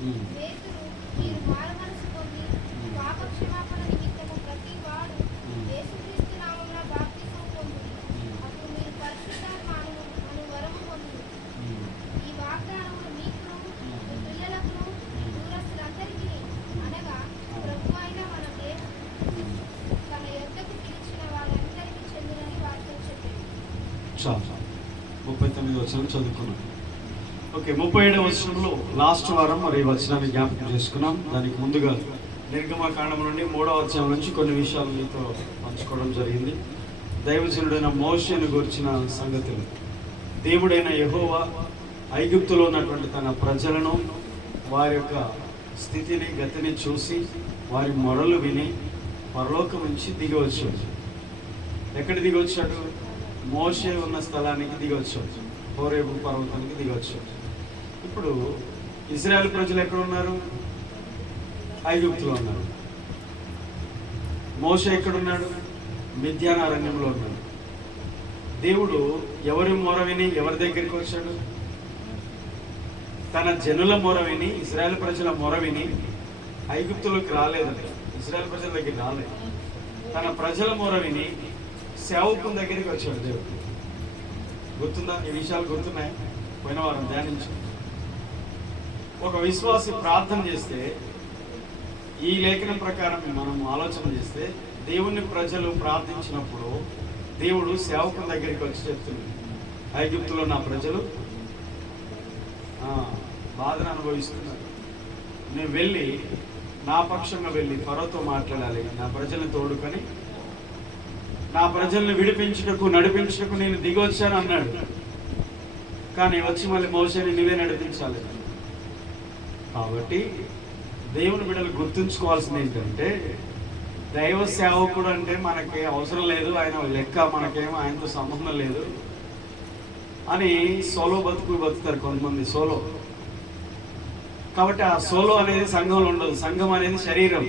పేతురు, మీరు మారుమనసు పొంది పాపక్షమాపణ నిమిత్తము ప్రతి వాడు యేసుక్రీస్తు నామమున బాప్తిసం పొందుడి. అప్పుడు మీరు పరిశుద్ధాత్మ అను వరము పొందుడు. ఈ వాగ్దానములు మీకును మీ పిల్లలకును దూరస్తులందరికీ, అనగా ప్రభు అయిన మన దేవుడు తన యొద్దకు పిలిచిన వారందరికీ చెందునని వారితో చెప్పాడు. చాలు. 39వ వచనం చదువుకున్నాం. ఓకే, 37వ వచనంలో లాస్ట్ వారం మరి వచనాన్ని జ్ఞాపకం చేసుకున్నాం. దానికి ముందుగా నిర్గమకాండం నుండి 3వ అధ్యాయం నుంచి కొన్ని విషయాలు మీతో పంచుకోవడం జరిగింది. దైవజనుడైన మోషేను గురించిన సంగతులు. దేవుడైన యెహోవా ఐగుప్తులో ఉన్నటువంటి తన ప్రజలను, వారి యొక్క స్థితిని గతిని చూసి వారి మొరలు విని పరలోకం నుంచి దిగి వచ్చాడు. ఎక్కడ దిగి వచ్చాడు? మోషే ఉన్న స్థలానికి దిగి వచ్చాడు, హోరేబు పర్వతానికి దిగి వచ్చాడు. ఇప్పుడు ఇశ్రాయేల్ ప్రజలు ఎక్కడ ఉన్నారు? ఐగుప్తులో ఉన్నారు. మోషే ఎక్కడున్నాడు? మిద్యాన అరణ్యంలో ఉన్నాడు. దేవుడు ఎవరి మొర విని ఎవరి దగ్గరికి వచ్చాడు? తన జనుల మొర విని, ఇశ్రాయేల్ ప్రజల మొర విని ఐగుప్తులోకి రాలేదండి, ఇశ్రాయేల్ ప్రజల దగ్గరికి రాలేదు. తన ప్రజల మొర విని సేవకుని దగ్గరికి వచ్చాడు దేవుడు. గుర్తుందా? ఈ విషయాలు గుర్తున్నాయి? పోయిన వారం ధ్యానించు. ఒక విశ్వాసి ప్రార్థన చేస్తే, ఈ లేఖనం ప్రకారం మనం ఆలోచన చేస్తే, దేవుని ప్రజలు ప్రార్థించినప్పుడు దేవుడు సేవకుని దగ్గరికి వచ్చి చెప్తుంది, ఐగుప్తులో నా ప్రజలు బాధను అనుభవిస్తున్నారు, నేను వెళ్ళి నా పక్షంగా వెళ్ళి ఫరోతో మాట్లాడాలి, నా ప్రజల్ని తోడుకొని నా ప్రజల్ని విడిపించుటకు నడిపించుటకు నేను దిగి వచ్చాను అన్నాడు. కానీ వచ్చి మళ్ళీ మోషేని నువ్వే నడిపించాలి. కాబట్టి దేవుని బిడ్డలు గుర్తుంచుకోవాల్సింది ఏంటంటే, దైవ సేవకుడు అంటే మనకి అవసరం లేదు, ఆయన లెక్క మనకేమో ఆయనతో సంబంధం లేదు అని సోలో బతుకుతారు కొంతమంది. సోలో కాబట్టి ఆ సోలో అనేది సంఘంలో ఉండదు. సంఘం అనేది శరీరం.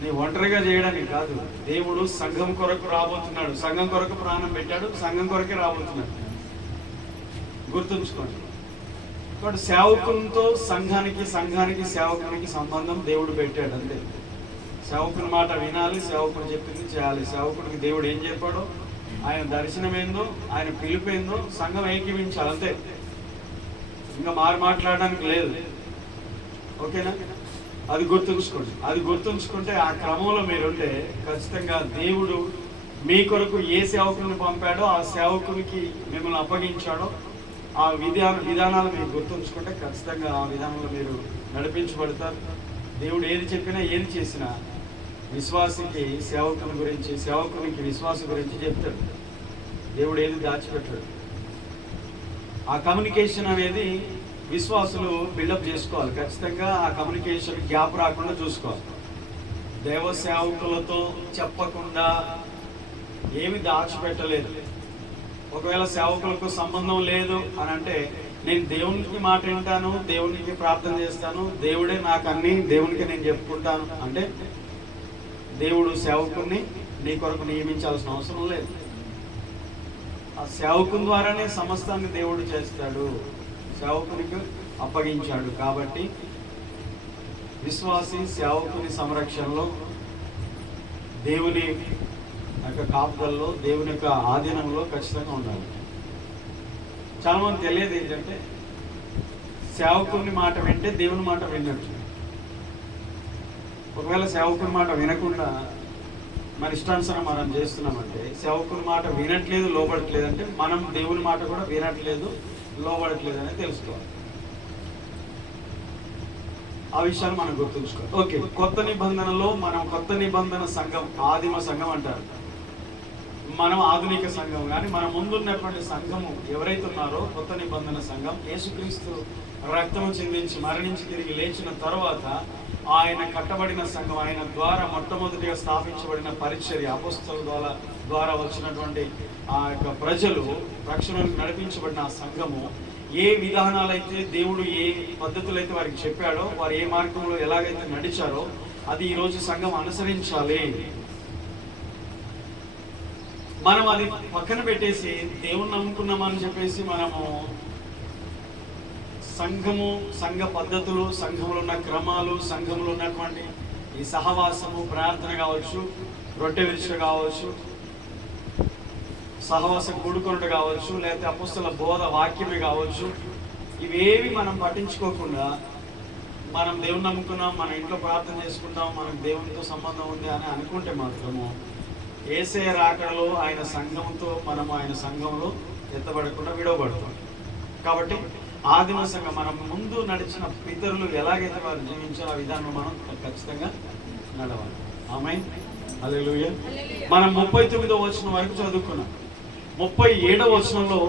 నీ ఒంటరిగా చేయడానికి కాదు. దేవుడు సంఘం కొరకు రాబోతున్నాడు, సంఘం కొరకు ప్రాణం పెట్టాడు, సంఘం కొరకే రాబోతున్నాడు. గుర్తుంచుకోండి. కాబట్టి సేవకునితో సంఘానికి, సంఘానికి సేవకునికి సంబంధం దేవుడు పెట్టాడు అంతే. సేవకుని మాట వినాలి, సేవకుడు చెప్పింది చేయాలి. సేవకుడికి దేవుడు ఏం చెప్పాడో, ఆయన దర్శనం ఏందో, ఆయన పిలుపు ఏందో సంఘం ఏకీవించాలి అంతే. ఇంకా మాట్లాడడానికి లేదు. ఓకేనా? అది గుర్తుంచుకోండి. అది గుర్తుంచుకుంటే ఆ క్రమంలో మీరుంటే ఖచ్చితంగా దేవుడు మీ కొరకు ఏ సేవకుని పంపాడో, ఆ సేవకునికి మిమ్మల్ని అప్పగించాడో ఆ విధానాలు మీరు గుర్తుంచుకుంటే ఖచ్చితంగా ఆ విధానంలో మీరు నడిపించబడతారు. దేవుడు ఏది చెప్పినా ఏది చేసినా విశ్వాసికి సేవకుని గురించి, సేవకునికి విశ్వాసం గురించి చెప్తాడు. దేవుడు ఏది దాచిపెట్టాడు. ఆ కమ్యూనికేషన్ అనేది విశ్వాసులు బిల్డప్ చేసుకోవాలి. ఖచ్చితంగా ఆ కమ్యూనికేషన్ గ్యాప్ రాకుండా చూసుకోవాలి. దైవ సేవకులతో చెప్పకుండా ఏమి దాచిపెట్టలేదు. ఒకవేళ సేవకులకు సంబంధం లేదు అని అంటే, నేను దేవునికి మాట వింటాను, దేవునికి ప్రార్థన చేస్తాను, దేవుడే నాకు అన్ని, దేవునికి నేను చెప్పుకుంటాను అంటే దేవుడు సేవకుని నీ కొరకు నియమించాల్సిన అవసరం లేదు. ఆ సేవకుని ద్వారానే సమస్తాన్ని దేవుడు చేస్తాడు, సేవకునికి అప్పగించాడు. కాబట్టి విశ్వాసి సేవకుని సంరక్షణలో, దేవుని యొక్క కాపుదల్లో, దేవుని యొక్క ఆధీనంలో ఖచ్చితంగా ఉండాలి. చాలా మంది తెలియదు ఏంటంటే, సేవకుని మాట వింటే దేవుని మాట విన్నట్టు. ఒకవేళ సేవకుని మాట వినకుండా మన ఇష్టానుసారం మనం చేస్తున్నామంటే, సేవకుని మాట వినట్లేదు, లోబడట్లేదు అంటే మనం దేవుని మాట కూడా వినట్లేదు, లోబడట్లేదు అనేది తెలుసుకోవాలి. ఆ విషయాలు మనం గుర్తుంచుకోవాలి. ఓకే, కొత్త నిబంధనలో మనం కొత్త నిబంధన సంఘం, ఆదిమ సంఘం అంటారు. మనం ఆధునిక సంఘం. కానీ మన ముందున్నటువంటి సంఘము ఎవరైతే ఉన్నారో కొత్త నిబంధన సంఘం, యేసుక్రీస్తు రక్తము చిందించి మరణించి తిరిగి లేచిన తర్వాత ఆయన కట్టబడిన సంఘం, ఆయన ద్వారా మొట్టమొదటిగా స్థాపించబడిన పరిచర్య, అపోస్తలుల ద్వారా వచ్చినటువంటి ఆ యొక్క ప్రజలు రక్షణకు నడిపించబడిన ఆ సంఘము ఏ విధానాలైతే దేవుడు ఏ పద్ధతులైతే వారికి చెప్పాడో, వారు ఏ మార్గంలో ఎలాగైతే నడిచారో అది ఈరోజు సంఘం అనుసరించాలి. మనం అది పక్కన పెట్టేసి దేవుణ్ణి నమ్ముకున్నామని చెప్పేసి మనము సంఘము, సంఘ పద్ధతులు, సంఘంలో ఉన్న క్రమాలు, సంఘంలో ఉన్నటువంటి ఈ సహవాసము, ప్రార్థన కావచ్చు, రొట్టె విరుచుట కావచ్చు, సహవాసం కూడుకొనుట కావచ్చు, లేకపోతే అపొస్తలుల బోధ వాక్యమే కావచ్చు, ఇవేవి మనం పట్టించుకోకుండా మనం దేవుని నమ్ముకున్నాం, మన ఇంట్లో ప్రార్థన చేసుకుంటాం, మనకు దేవునితో సంబంధం ఉంది అని అనుకుంటే మాత్రము యేసయ్య రాకడలో ఆయన సంఘంతో మనము ఆయన సంఘంలో ఎత్తబడకుండా విడవబడతాం. కాబట్టి ఆదిమ సంఘం మనం ముందు నడిచిన పితరులు ఎలాగైతే వారు జీవించారో ఆ విధానం మనం ఖచ్చితంగా నడవాలి. ఆమేన్, హల్లెలూయా. మనం 39వ వచనం వరకు చదువుకున్నాం. 37వ వచనంలో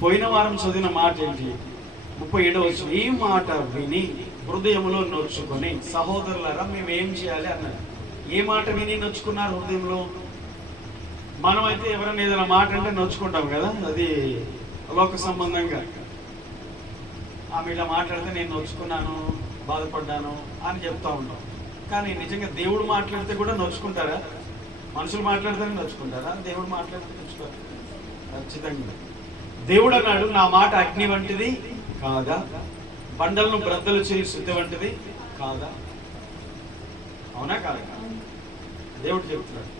పోయిన వారం చదివిన మాట ఏంటి? 37వ వచనం, ఈ మాట విని హృదయంలో నొచ్చుకొని సహోదరులారా మేము ఏం చేయాలి అన్నారు. ఏ మాట విని నొచ్చుకున్నారు హృదయంలో? మనమైతే ఎవరైనా ఏదైనా మాట అంటే నొచ్చుకుంటాం కదా, అది లోక సంబంధంగా. ఆమె ఇలా మాట్లాడితే నేను నొచ్చుకున్నాను, బాధపడ్డాను అని చెప్తా ఉంటాం. కానీ నిజంగా దేవుడు మాట్లాడితే కూడా నొచ్చుకుంటారా? మనుషులు మాట్లాడితేనే నొచ్చుకుంటారా? దేవుడు మాట్లాడితే నొచ్చుకోరు ఖచ్చితంగా. దేవుడు అన్నాడు, నా మాట అగ్ని వంటిది కాదా, బండలను బ్రద్దలు చేయి శుద్ధి వంటిది కాదా? అవునా కాదా? దేవుడు చెప్తున్నాడు,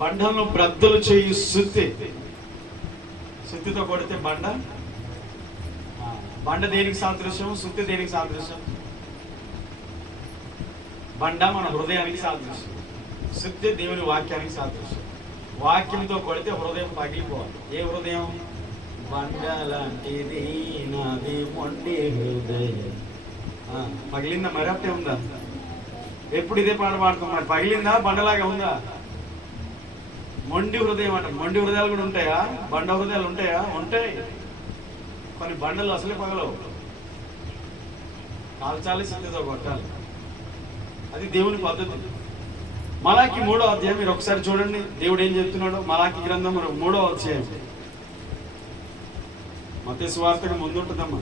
బండలను బ్రద్దలు చేయి శుద్ధి. శుద్ధితో కొడితే బండ, బండ దేనికి సాదృశ్యం? శుద్ధి దేనికి సాదృశ్యం? బండ మన హృదయానికి సాదృశ్యం, శుద్ధి దేవుని వాక్యానికి సాదృశ్యం. వాక్యంతో కొడితే హృదయం పగిలిపోవాలి. ఏ హృదయం? బండ లాంటిది నాది మొండి హృదయం. పగిలిందా? మరి అట్టే ఉందా? ఎప్పుడు ఇదే పాట పాడుతాం. మరి పగిలిందా? బండలాగా ఉందా? మొండి హృదయం అంట. మొండి హృదయాలు కూడా ఉంటాయా? బండ హృదయాలు ఉంటాయా? ఉంటాయి. కొన్ని బండలు అసలే పగలవు, కాల్చాలి, శుద్ధితో కొట్టాలి. అది దేవుని పద్ధతి. మలాకి 3వ అధ్యాయం మీరు ఒకసారి చూడండి, దేవుడు ఏం చెప్తున్నాడో. మలాకి గ్రంథం 3వ అధ్యాయం, మత్తయి సువార్తకు ముందుంటుందమ్మా.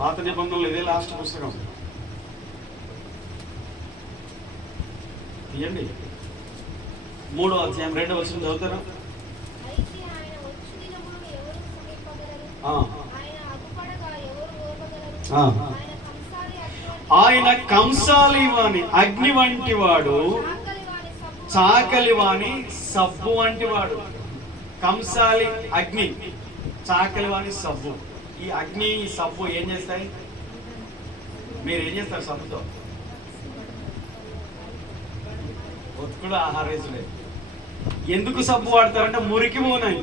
పాత నిబంధనలు ఇదే లాస్ట్ పుస్తకం. తీయండి, 3వ అధ్యాయం 2వ వచనం చదువుతారా? ఆయన కంసాలి వాణి అగ్ని వంటి వాడు, చాకలి వాణి సబ్బు వంటి వాడు. కంసాలి అగ్ని, చాకలి వాణి సబ్బు. ఈ అగ్ని, ఈ సబ్బు ఏం చేస్తాయి? మీరు ఏం చేస్తారు సబ్బుతో? ఒత్తుకుడు ఆహారేసులే. ఎందుకు సబ్బు వాడతారంటే మురికి పోనాయి.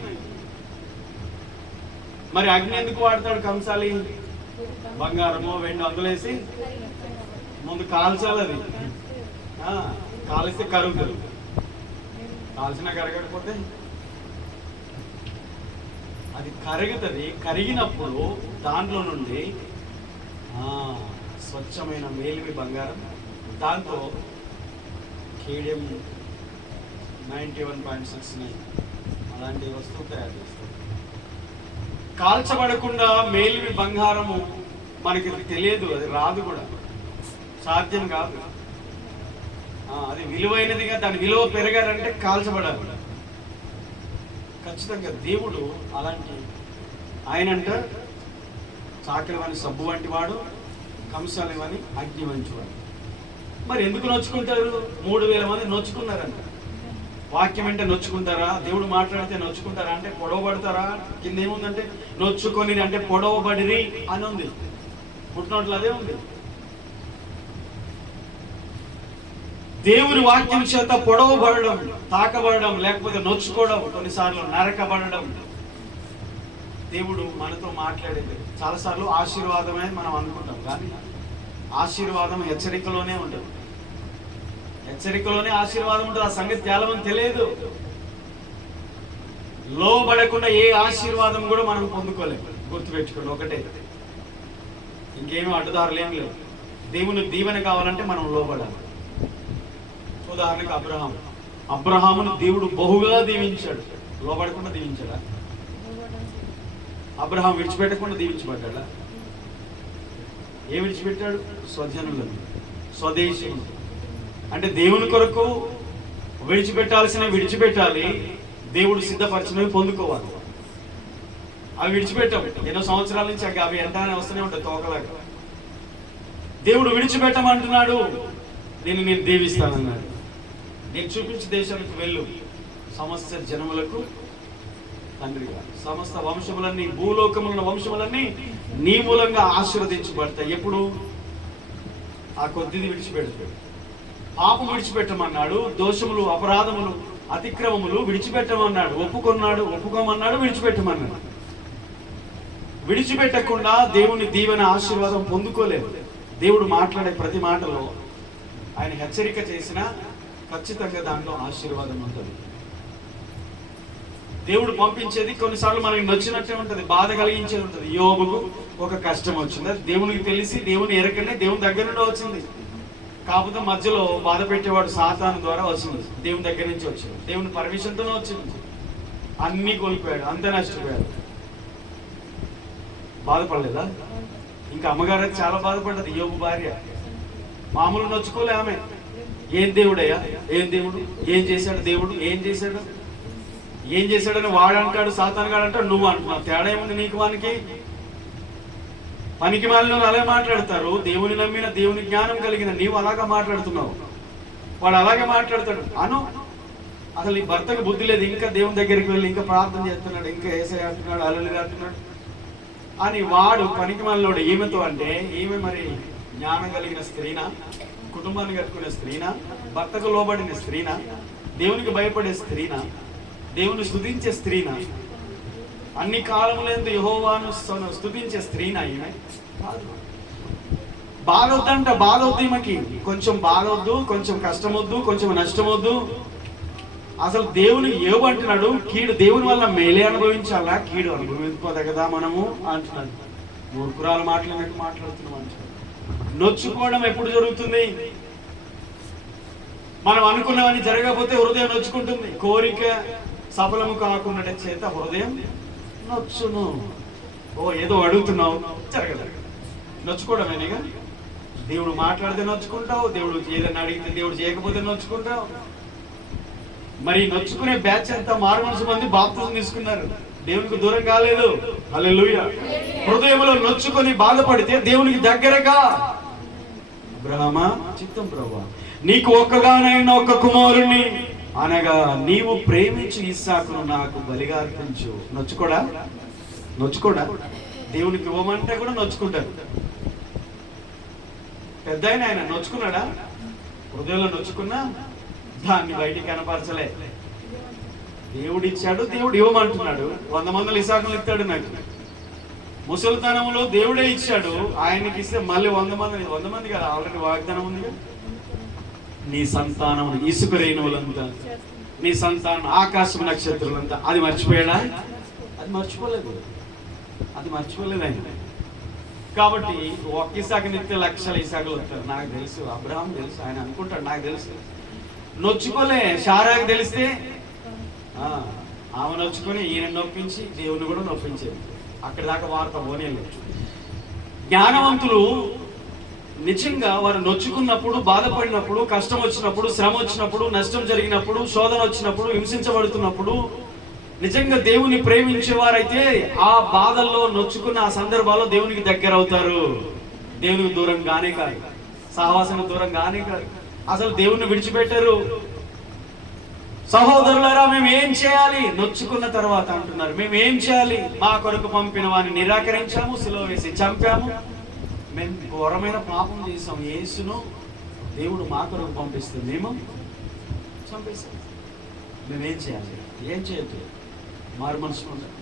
మరి అగ్ని ఎందుకు వాడతాడు కంసాలి? బంగారమో వెండి అందులేసి ముందు కాల్చాలి. అది కాలిస్తే కరుగుతుంది, కాల్చినా కరగకపోతే అది కరుగుతుంది. కరిగినప్పుడు దాంట్లో నుండి స్వచ్ఛమైన మేలిమి బంగారం, దాంతో కేడియం 91.69 అలాంటి వస్తువు తయారు చేస్తారు. కాల్చబడకుండా మేలిమి బంగారము మనకి తెలియదు, అది రాదు కూడా, సాధ్యం కాదు. అది విలువైనదిగా, దాని విలువ పెరగాలంటే కాల్చబడాలి ఖచ్చితంగా. దేవుడు అలాంటి ఆయనంట చాకలి వాని సబ్బు వంటి వాడు, కంసాలి వాని అగ్ని వంటి వాడు. మరి ఎందుకు నొచ్చుకుంటారు? 3000 మంది నొచ్చుకున్నారంట. వాక్యం అంటే నొచ్చుకుంటారా? దేవుడు మాట్లాడితే నొచ్చుకుంటారా? అంటే పొడవబడతారా? కింద ఏముందంటే నొచ్చుకొని అంటే పొడవబడిరి అని ఉంది, పుట్టినట్లు అదే ఉంది. దేవుని వాక్యం చేత పొడవబడడం, తాకబడడం, లేకపోతే నొచ్చుకోవడం, కొన్నిసార్లు నరకబడడం. దేవుడు మనతో మాట్లాడేది చాలాసార్లు ఆశీర్వాదమే మనం అనుకుంటాం, కానీ ఆశీర్వాదం హెచ్చరికలోనే ఉంటుంది. హెచ్చరికలోనే ఆశీర్వాదం ఉంటుంది. ఆ సంగతి చాలా మంది తెలియదు. లోబడకుండా ఏ ఆశీర్వాదం కూడా మనం పొందుకోలేము. గుర్తుపెట్టుకోండి ఒకటే, ఇంకేమీ అడ్డుదారులు ఏం లేవు. దేవుని దీవెన కావాలంటే మనం లోబడాలి. ఉదాహరణకు అబ్రహామును దేవుడు బహుగా దీవించాడు. లోబడకుండా దీవించాడా? అబ్రహాం విడిచిపెట్టకుండా దీవించబడ్డా? ఏ విడిచిపెట్టాడు? స్వజనులను, స్వదేశం. అంటే దేవుని కొరకు విడిచిపెట్టాల్సిన విడిచిపెట్టాలి, దేవుడు సిద్ధపరచినవి పొందుకోవాలి. అవి విడిచిపెట్టాం. ఎన్నో సంవత్సరాల నుంచి అవి ఎంతనే వస్తూనే ఉంటాయి తోకలాగా. దేవుడు విడిచిపెట్టమంటున్నాడు. నేను దీవిస్తానన్నాడు. నేను చూపించే దేశానికి వెళ్ళు, సమస్త జనములకు తండ్రిగా, సమస్త వంశములన్నీ, భూలోకముల వంశములన్నీ నీ మూలంగా ఆశీర్వదించబడతాయి. ఎప్పుడు? ఆ కొద్దిది విడిచిపెడతాడు. పాపం విడిచిపెట్టమన్నాడు. దోషములు, అపరాధములు, అతిక్రమములు విడిచిపెట్టమన్నాడు. ఒప్పుకోమన్నాడు, విడిచిపెట్టమన్నాడు. విడిచిపెట్టకుండా దేవుని దీవెన ఆశీర్వాదం పొందుకోలేదు. దేవుడు మాట్లాడే ప్రతి మాటలో ఆయన హెచ్చరిక చేసినా ఖచ్చితంగా దాంట్లో ఆశీర్వాదం ఉంటుంది. దేవుడు పంపించేది కొన్నిసార్లు మనకి నచ్చినట్టే ఉంటుంది, బాధ కలిగించేది ఉంటుంది. యోబుకు ఒక కష్టం వచ్చింది, అది దేవునికి తెలిసి దేవుని ఎరకనే దేవుని దగ్గర నుండి వచ్చింది. కాకపోతే మధ్యలో బాధ పెట్టేవాడు సాతాను ద్వారా వచ్చింది, దేవుని దగ్గర నుంచి వచ్చింది, దేవుని పర్మిషన్తోనే వచ్చింది. అన్నీ కోల్పోయాడు, అంతే నష్టపోయాడు. బాధపడలేదా? ఇంకా అమ్మగారు చాలా బాధపడ్డది. యోబు భార్య మామూలు నొచ్చుకోలే ఆమె. ఏం దేవుడయ్యా, ఏం దేవుడు, ఏం చేశాడు దేవుడు, ఏం చేశాడని వాడు అంటాడు, సాతానుగాడు అంటాడు, నువ్వు అంటున్నావు. తేడా ఏముంది నీకు? వానికి పనికి మాలిన వాళ్ళు అలాగే మాట్లాడతారు. దేవుని నమ్మిన, దేవుని జ్ఞానం కలిగిన నీవు అలాగా మాట్లాడుతున్నావు, వాడు అలాగే మాట్లాడతాడు. అసలు నీ భర్తకు బుద్ధి లేదు, ఇంకా దేవుని దగ్గరికి వెళ్ళి ఇంకా ప్రార్థన చేస్తున్నాడు, ఇంకా ఏసై అంటున్నాడు, అల్లుగా అంటున్నాడు అని వాడు పనికి మాలినోడు. ఈమెతో అంటే ఈమె మరి జ్ఞానం కలిగిన స్త్రీనా, కుటుంబాన్ని కట్టుకునే స్త్రీనా, భర్తకు లోబడిన స్త్రీనా, దేవునికి భయపడే స్త్రీనా, దేవుని స్తుతించే స్త్రీనా, అన్ని కాలములందు యెహోవాను స్తుతించే స్త్రీనా ఈమె? బాధొద్దంట, బాధొద్దు ఈమెకి. కొంచెం బాధొద్దు, కొంచెం కష్టమొద్దు, కొంచెం నష్టమొద్దు. అసలు దేవుని ఏమంటున్నాడు? కీడు దేవుని వల్ల మేలే అనుభవించాలా, కీడు అనుభవించుకోదగదా మనము అంటున్నాడు. మూర్ఖురాలు మాట్లాడినట్టు మాట్లాడుతున్నాం అంటున్నాడు. నొచ్చుకోవడం ఎప్పుడు జరుగుతుంది? మనం అనుకున్నవన్నీ జరగకపోతే హృదయం నొచ్చుకుంటుంది. కోరిక సఫలము కాకుండా చేత హృదయం నొచ్చును. ఏదో అడుగుతున్నావు, జరగదు, నొచ్చుకోవడమేనేగా. దేవుడు మాట్లాడితే నొచ్చుకుంటావు, దేవుడు ఏదైనా అడిగితే దేవుడు చేయకపోతే నొచ్చుకుంటావు. మరి నొచ్చుకునే బ్యాచ్ అంతా మారుమనసు మంది బాప్తిజం తీసుకున్నారు, దేవునికి దూరం కాలేదు. హల్లెలూయా. హృదయంలో నొచ్చుకొని బాధపడితే దేవునికి దగ్గరగా. అబ్రహామా, చిత్తం ప్రభువా, నీకు ఒక్కగానైన ఒక్క కుమారుణ్ణి అనగా నీవు ప్రేమించు ఇస్సాకును నాకు బలిగా అర్పించు. నొచ్చుకోడా? దేవునికి ఇవ్వమంటే కూడా నొచ్చుకుంటారు. పెద్ద ఆయన నొచ్చుకున్నాడా? హృదయంలో నొచ్చుకున్నా దాన్ని బయటికి కనపరచలే. దేవుడు ఇచ్చాడు, దేవుడు ఇవ్వమంటున్నాడు. 100 మందులు ఇసాకులు ఇస్తాడు నాకు. ముసలితనంలో దేవుడే ఇచ్చాడు, ఆయనకి ఇస్తే మళ్ళీ 100 మంది కదా, ఆల్రెడీ వాగ్దానం ఉందిగా. నీ సంతానం ఇసుక రేణువులంతా, నీ సంతానం ఆకాశం నక్షత్రులంతా. అది మర్చిపోయాడా? అది మర్చిపోలేదు ఆయన. కాబట్టి ఒక్క ఇసాకుని ఇస్తే లక్షల ఇసాకులు వస్తారు. నాకు తెలుసు, అబ్రహాం తెలుసు, ఆయన అనుకుంటాడు నాకు తెలుసు. నొచ్చుకోలే. శారాకి తెలిస్తే ఆమె నొచ్చుకొని ఈయన నొప్పించి దేవుని కూడా నొప్పించేది. అక్కడి దాకా వార్త పోనేలేదు. జ్ఞానవంతులు నిజంగా వారు నొచ్చుకున్నప్పుడు, బాధపడినప్పుడు, కష్టం వచ్చినప్పుడు, శ్రమ వచ్చినప్పుడు, నష్టం జరిగినప్పుడు, శోధన వచ్చినప్పుడు, హింసించబడుతున్నప్పుడు నిజంగా దేవుని ప్రేమించేవారైతే ఆ బాధల్లో నొచ్చుకున్న ఆ సందర్భాల్లో దేవునికి దగ్గర అవుతారు. దేవునికి దూరం కానే కాదు, సహవాసానికి దూరం కానే కాదు, అసలు దేవుణ్ణి విడిచిపెట్టారు. సహోదరులారా, మేము ఏం చేయాలి? నొచ్చుకున్న తర్వాత అంటున్నారు, మేము ఏం చేయాలి? మా కొరకు పంపిన వారిని నిరాకరించాము, సిలువ వేసి చంపాము, మేము ఘోరమైన పాపం చేసాం. యేసును దేవుడు మా కొరకు పంపిస్తే మేము చంపేస్తాం. మేమేం చేయాలి? ఏం చేయట్లేదు. మారు మనసు ఉండాలి,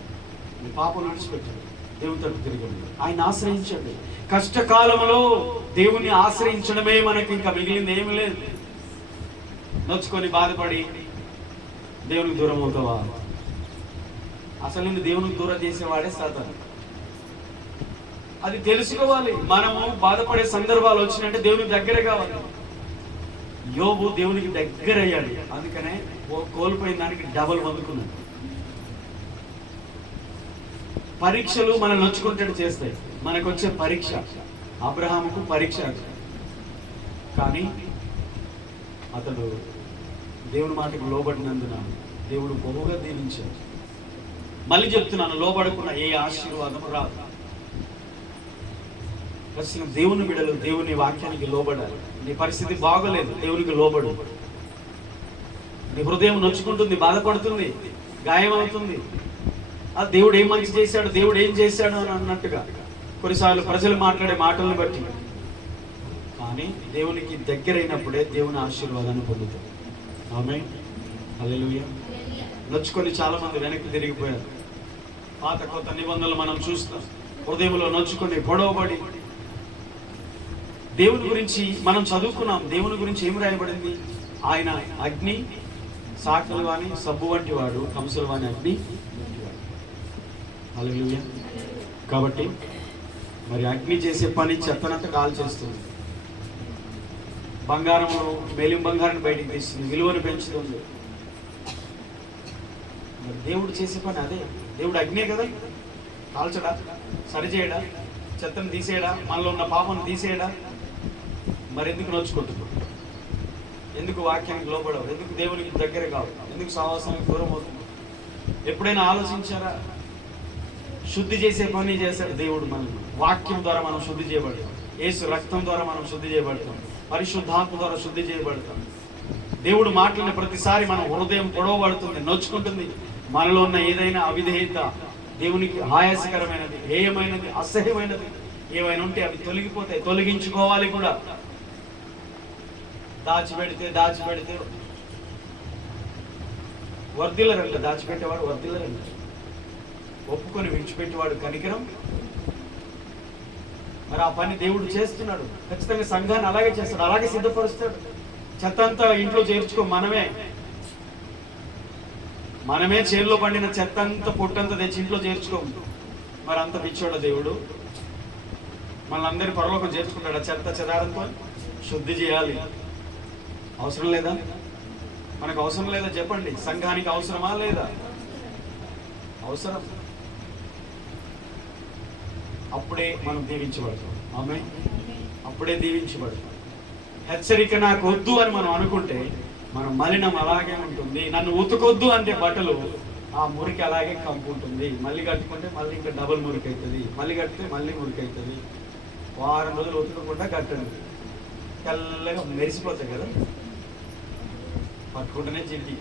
మీ పాపం విడిచిపెట్టాడు, దేవుని తట్టు తిరగండి, ఆయన ఆశ్రయించండి. కష్టకాలంలో దేవుని ఆశ్రయించడమే మనకి ఇంకా మిగిలింది ఏమి లేదు. నొచ్చుకొని బాధపడి దేవునికి దూరం అవుతావా? అసలు నిన్ను దేవునికి దూరం చేసేవాడే సాతాను. అది తెలుసుకోవాలి. మనము బాధపడే సందర్భాలు వచ్చినట్టే దేవునికి దగ్గర కావాలి. యోబు దేవునికి దగ్గర అయ్యాడు, అందుకనే కోల్పోయిన దానికి డబల్ పొందుకున్నాడు. పరీక్షలు మనం నొచ్చుకుంటే చేస్తాయి. మనకు వచ్చే పరీక్ష, అబ్రహాముకు పరీక్ష, కానీ అతడు దేవుని మాటకు లోబడినందున దేవుడు బహుగా దీవించాడు. మళ్ళీ చెప్తున్నాను, లోబడకుండా ఏ ఆశీర్వాదం రాదు. ఖచ్చితంగా దేవుని బిడ్డలు దేవుని వాక్యానికి లోబడాలి. నీ పరిస్థితి బాగోలేదు, దేవునికి లోబడు. నీ హృదయం నొచ్చుకుంటుంది, బాధపడుతుంది, గాయం అవుతుంది. ఆ దేవుడు ఏం మంచి చేశాడు, దేవుడు ఏం చేశాడు అని అన్నట్టుగా కొన్నిసార్లు ప్రజలు మాట్లాడే మాటలను బట్టి. కానీ దేవునికి దగ్గరైనప్పుడే దేవుని ఆశీర్వాదాన్ని పొందుతాడు. ఆమేన్, హల్లెలూయా. నొచ్చుకొని చాలా మంది వెనక్కి తిరిగిపోయారు. పాత కొత్త నిబంధనలు మనం చూస్తాం. హృదయంలో నొచ్చుకొని పొడవబడి దేవుని గురించి మనం చదువుకున్నాం. దేవుని గురించి ఏం రాయబడింది? ఆయన అగ్ని, సాకలు వాని సబ్బు వంటి వాడు, కంసులు వాని అగ్ని వంటి వాడు. హల్లెలూయా. కాబట్టి మరి అగ్ని చేసే పని చెత్తనంతా కాల్ చేస్తుంది. బంగారము మేలిం బంగారాన్ని బయటికి తీస్తుంది, విలువను పెంచుతుంది. మరి దేవుడు చేసే పని అదే. దేవుడు అగ్నే కదా, కాల్చడా, సరిచేయడా, చెత్తను తీసేయడా, మనలో ఉన్న పాపను తీసేయడా. మరి ఎందుకు నోచుకుంటున్నావు? ఎందుకు వాక్యానికి లోపడవు? ఎందుకు దేవునికి దగ్గర కావు? ఎందుకు సహవాసానికి దూరం అవుతుంది? ఎప్పుడైనా ఆలోచించారా? శుద్ధి చేసే పని చేశాడు దేవుడు. మనం వాక్యం ద్వారా మనం శుద్ధి చేయబడతాం. యేసు రక్తం ద్వారా మనం శుద్ధి చేయబడతాం. పరిశుద్ధాత్మ ద్వారా శుద్ధి చేయబడతాం. దేవుడు మాట్లాడిన ప్రతిసారి మన హృదయం పొడవబడుతుంది, నొచ్చుకుంటుంది. మనలో ఉన్న ఏదైనా అవిధేయత, దేవునికి ఆయాసకరమైనది, హేయమైనది, అసహ్యమైనది ఏమైనా ఉంటే అవి తొలగిపోతాయి. తొలగించుకోవాలి కూడా. దాచిపెడితే వర్ధిల్లరంట. దాచిపెట్టేవాడు వర్ధిల్లరంట. ఒప్పుకొని విడిచిపెట్టేవాడు కనికరం. మరి ఆ పని దేవుడు చేస్తున్నాడు. ఖచ్చితంగా సంఘాన్ని అలాగే చేస్తాడు, అలాగే సిద్ధపరుస్తాడు. చెత్త అంతా ఇంట్లో చేర్చుకో. మనమే చేనులో పండిన చెత్త అంతా పొట్టంతా తెచ్చి ఇంట్లో చేర్చుకోము. మరి అంత పిచ్చోడ దేవుడు? మనందరి పరలోకం చేర్చుకుంటాడు. చెత్త చెదారంతో శుద్ధి చేయాలి. అవసరం లేదా? మనకు అవసరం లేదా చెప్పండి? సంఘానికి అవసరమా లేదా? అవసరం. అప్పుడే మనం దీవించబడతాం. ఆమేన్. అప్పుడే దీవించబడతాం. హెచ్చరిక నాకు వద్దు అని మనం అనుకుంటే మన మలినం అలాగే ఉంటుంది. నన్ను ఉతకొద్దు అంటే బట్టలు, ఆ మురికి అలాగే కంపుంటుంది. మళ్ళీ కట్టుకుంటే మళ్ళీ ఇంకా డబుల్ మురికి అవుతుంది. మళ్ళీ కట్టితే మళ్ళీ మురికి అవుతుంది. వారం రోజులు ఉతకకుండా కట్టండి, తెల్లగా మెరిసిపోతాయి కదా, పట్టుకుంటేనే జిడ్డి.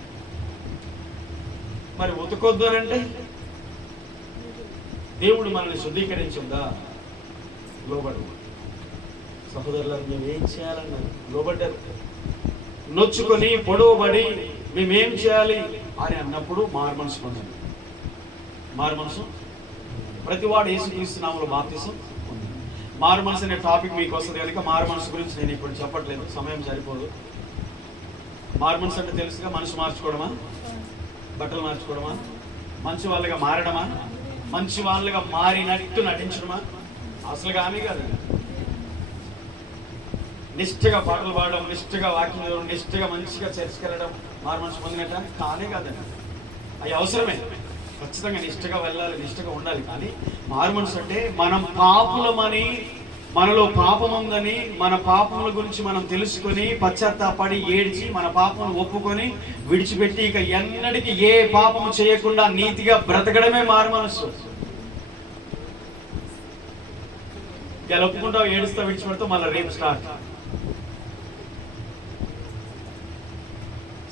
మరి ఉతకొద్దు అని అంటే దేవుడు మనల్ని శుద్ధీకరించుందా? లోబడు. సహోదరులకు మేము ఏం చేయాలన్నారు? లోబడ్డారు. నొచ్చుకొని పొడవబడి మేమేం చేయాలి అని అన్నప్పుడు మారు మనసు పొందండి. మారు మనసు ప్రతివాడు యేసుక్రీస్తు నామములో బాప్తిసం పొందండి. మారు మనసు అనే టాపిక్ మీకు వస్తుంది కనుక మారు మనసు గురించి నేను ఇప్పుడు చెప్పట్లేదు, సమయం సరిపోదు. మారు మనసు అంటే తెలుసుగా, మనసు మార్చుకోవడమా, బట్టలు మార్చుకోవడమా, మంచి వాళ్ళగా మారడమా, మంచి వాళ్ళగా మారినట్టు నటించడమా? అసలు కానీ కాదు. నిష్ఠగా పాటలు పాడడం, నిష్ఠగా వాక్యం చదవడం, నిష్ఠగా మంచిగా చర్చకి వెళ్ళడం మారు మనసు పొందినట్టు కానే కాదండి. అవి అవసరమే, ఖచ్చితంగా నిష్ఠగా వెళ్ళాలి, నిష్ఠగా ఉండాలి. కానీ మారు మనసు అంటే మనం పాపులమని, మనలో పాపం ఉందని, మన పాపముల గురించి మనం తెలుసుకొని పశ్చాత్తాపడి ఏడ్చి మన పాపం ఒప్పుకొని విడిచిపెట్టి ఇక ఎన్నటికీ ఏ పాపము చేయకుండా నీతిగా బ్రతకడమే మారు మనసు. ఇలా ఒప్పుకుంటావు, ఏడుస్తా, విడిచిపెడతావు, మళ్ళీ రేపు స్టార్ట్.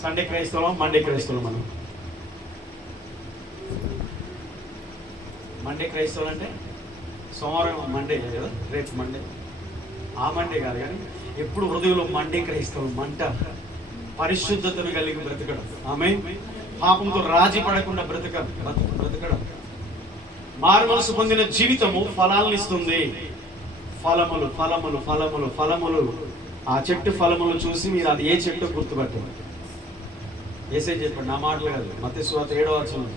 సండే క్రైస్తవం, మండే క్రైస్తవం. మనం మండే క్రైస్తవం అంటే సోమవారం మండే కదా, రేపు మండే. ఆ మండే కాదు కానీ ఎప్పుడు హృదయంలో మండే క్రైస్తవం, మంట, పరిశుద్ధతను కలిగి బ్రతకడం. ఆమేన్. పాపంతో రాజీ పడకుండా బ్రతకడం. మారు మనసు పొందిన జీవితము ఫలాలను ఇస్తుంది. ఫలములు ఫలములు ఫలములు ఫలములు. ఆ చెట్టు ఫలములు చూసి మీరు అది ఏ చెట్టు గుర్తుపట్టండి. యేసే చెప్పండి, నా మాటలు కాదు. మత్తయి సువార్త 7వ వచనం.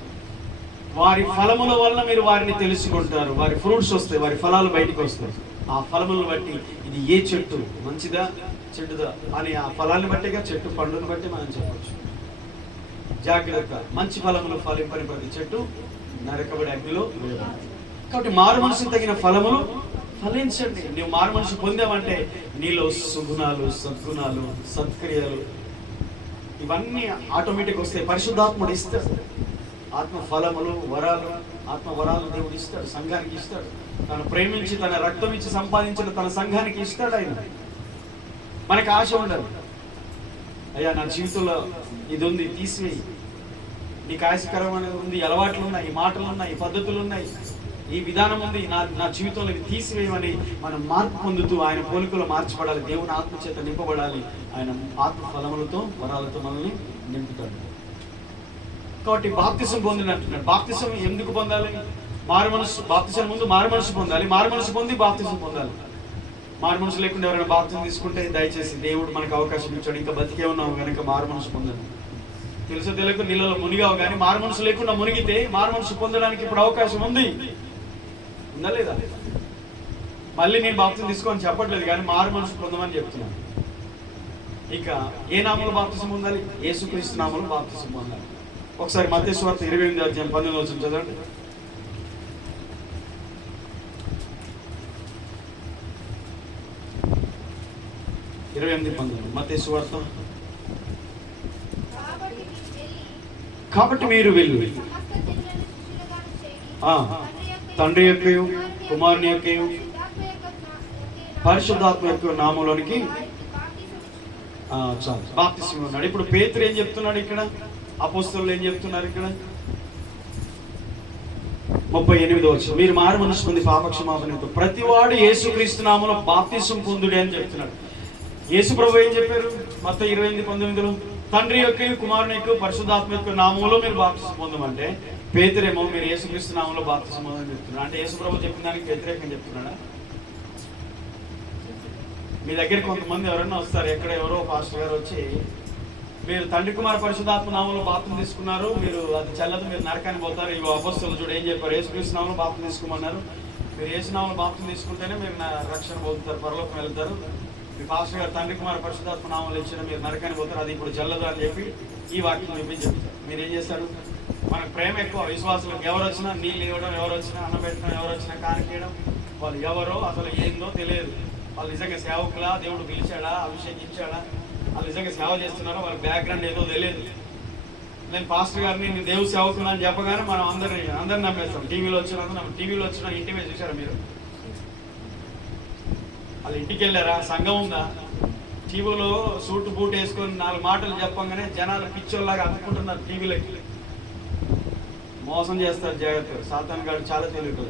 వారి ఫలముల వలన మీరు వారిని తెలుసుకుంటారు. వారి ఫ్రూట్స్ వస్తాయి, వారి ఫలాలు బయటకు వస్తాయి. ఆ ఫలములను బట్టి ఇది ఏ చెట్టు, మంచిదా చెట్టుదా అని ఆ ఫలాన్ని బట్టిగా, చెట్టు పండుని బట్టి మనం చెప్పవచ్చు. జాగ్రత్త. మంచి ఫలములు ఫలింపని ప్రతి చెట్టు నరకబడి అగ్నిలో వేయబడుతుంది. కాబట్టి మారు మనసుకు తగిన ఫలములు ఫలించండి. నువ్వు మారు మనసు పొందావంటే నీలో సుగుణాలు, సద్గుణాలు, సత్క్రియలు ఇవన్నీ ఆటోమేటిక్ వస్తాయి. పరిశుద్ధాత్ముడు ఇస్తాడు. ఆత్మ ఫలములు, వరాలు, ఆత్మ వరాలు దేవుడు ఇస్తాడు, సంఘానికి ఇస్తాడు. తను ప్రేమించి తన రక్తం ఇచ్చి సంపాదించిన తన సంఘానికి ఇస్తాడు ఆయన. మనకు ఆశ ఉండాలి, అయ్యా నా జీవితంలో ఇది ఉంది, తీసివేయి. నీకు ఆశకరమైనది ఉంది, అలవాట్లు ఉన్నాయి, మాటలు ఉన్నాయి, పద్ధతులు ఉన్నాయి, ఈ విధానం ఉంది, నా జీవితంలో ఇది తీసివేయమని మనం మార్పు పొందుతూ ఆయన పోలికలో మార్చబడాలి. దేవుని ఆత్మ చేత నింపబడాలి. ఆయన ఆత్మ ఫలములతో, వరాలతో మనల్ని నింపుతాడు. కాబట్టి బాప్తిసం పొందినట్టున్నాడు. బాప్తిసం ఎందుకు పొందాలి? మారు మనసు, బాప్తిసం ముందు మారు మనసు పొందాలి, మారు మనసు పొంది బాప్తిసం పొందాలి. మారు మనసు లేకుండా ఎవరైనా బాప్తిసం తీసుకుంటే దయచేసి దేవుడు మనకు అవకాశం ఇచ్చాడు, ఇంకా బతికే ఉన్నాము కనుక మారు మనసు పొందండి. తెలుసు తెలియక నీళ్ళలో మునిగావు, కానీ మారు మనసు లేకుండా మునిగితే మారు మనసు పొందడానికి ఇప్పుడు అవకాశం ఉంది, ఉందా లేదా? మళ్ళీ నేను బాప్తిసం తీసుకోని చెప్పట్లేదు, కానీ మారు మనసు పొందమని చెప్తున్నాను. ఇక ఏ నామంలో బాప్తిసం పొందాలి? యేసుక్రీస్తు నామంలో బాప్తిసం పొందాలి. ఒకసారి మత్తయి సువార్త 28:19 చదవండి. 28:19 మత్తయి సువార్త. కాబట్టి మీరు వెళ్ళి తండ్రి యొక్క, కుమారుని యొక్క, పరిశుద్ధాత్మ యొక్క నామంలోనికి చాలు బాప్తిసం ఉన్నాడు. ఇప్పుడు పేతురు ఏం చెప్తున్నాడు ఇక్కడ? అపోస్తలులు ఏం చెప్తున్నారు ఇక్కడ? 38 మీరు మారు మనసు పొంది పాపక్షమాపణతో ప్రతివాడు యేసుక్రీస్తు నామములో బాప్తిసం పొందుడి అని చెప్తున్నాడు. యేసు ప్రభు ఏం చెప్పారు? మత్తయి 28:19 తండ్రి యొక్క, కుమారుని యొక్క, పరిశుద్ధాత్మ యొక్క నామంలో మీరు బాప్తిసం పొందమంటే, పేతురేమో మీరు యేసుక్రీస్తు నామంలో బాప్తిసం పొందని చెప్తున్నాడు. అంటే యేసు ప్రభు చెప్పిన దానికి వ్యతిరేకంగా చెప్తున్నాడా? మీ దగ్గర కొంతమంది ఎవరైనా వస్తారు, ఎక్కడ ఎవరో పాస్టర్ గారు వచ్చి మీరు తండ్రి కుమార పరిశుద్ధాత్మ నామంలో బాప్తిసం తీసుకున్నారు, మీరు అది చల్లదు, మీరు నరకానికి పోతారు. ఇవి అపోస్తలులు చూడు ఏం చెప్పారు? యేసుక్రీస్తు నామంలో బాప్తిసం తీసుకోమన్నారు. మీరు యేసు నామంలో బాప్తిసం తీసుకుంటేనే మీరు రక్షణ పొందుతారు, పరలోకం వెళ్తారు. మీ పాస్టర్ గారు తండ్రి కుమార పరిశుద్ధాత్మ నామంలో ఇచ్చిన మీరు నరకానికి పోతారు, అది ఇప్పుడు చల్లదు అని చెప్పి ఈ వాక్యం చెప్పి చెప్తారు. మీరు ఏం చేస్తారు? మనకు ప్రేమ ఎక్కువ, విశ్వాసులకు ఎవరు వచ్చినా నీళ్ళు ఇవ్వడం, ఎవరు వచ్చినా అన్నం పెట్టడం, ఎవరు వచ్చినా కానికేయడం, వాళ్ళు ఎవరో అసలు ఏందో తెలియదు. వాళ్ళు నిజంగా సేవకులా, దేవుడు పిలిచాడా, అభిషేకించాడా, వాళ్ళు నిజంగా సేవ చేస్తున్నారో, వాళ్ళ బ్యాక్గ్రౌండ్ ఏదో తెలియదు. నేను పాస్టర్ గారిని నేను దేవుడు సేవకున్నా అని చెప్పగానే మనం అందరిని నమ్మేస్తాం. టీవీలో వచ్చిన ఇంటిమే చూసారా మీరు? వాళ్ళు ఇంటికి వెళ్ళారా? సంఘం ఉందా? టీవీలో సూట్ బూట్ వేసుకొని 4 మాటలు చెప్పగానే జనాలు పిచ్చోళ్ళలాగా అందుకుంటున్నారు టీవీలోకి. మోసం చేస్తారు, జాగ్రత్త. సాతాన్ గారు చాలా తెలియదు.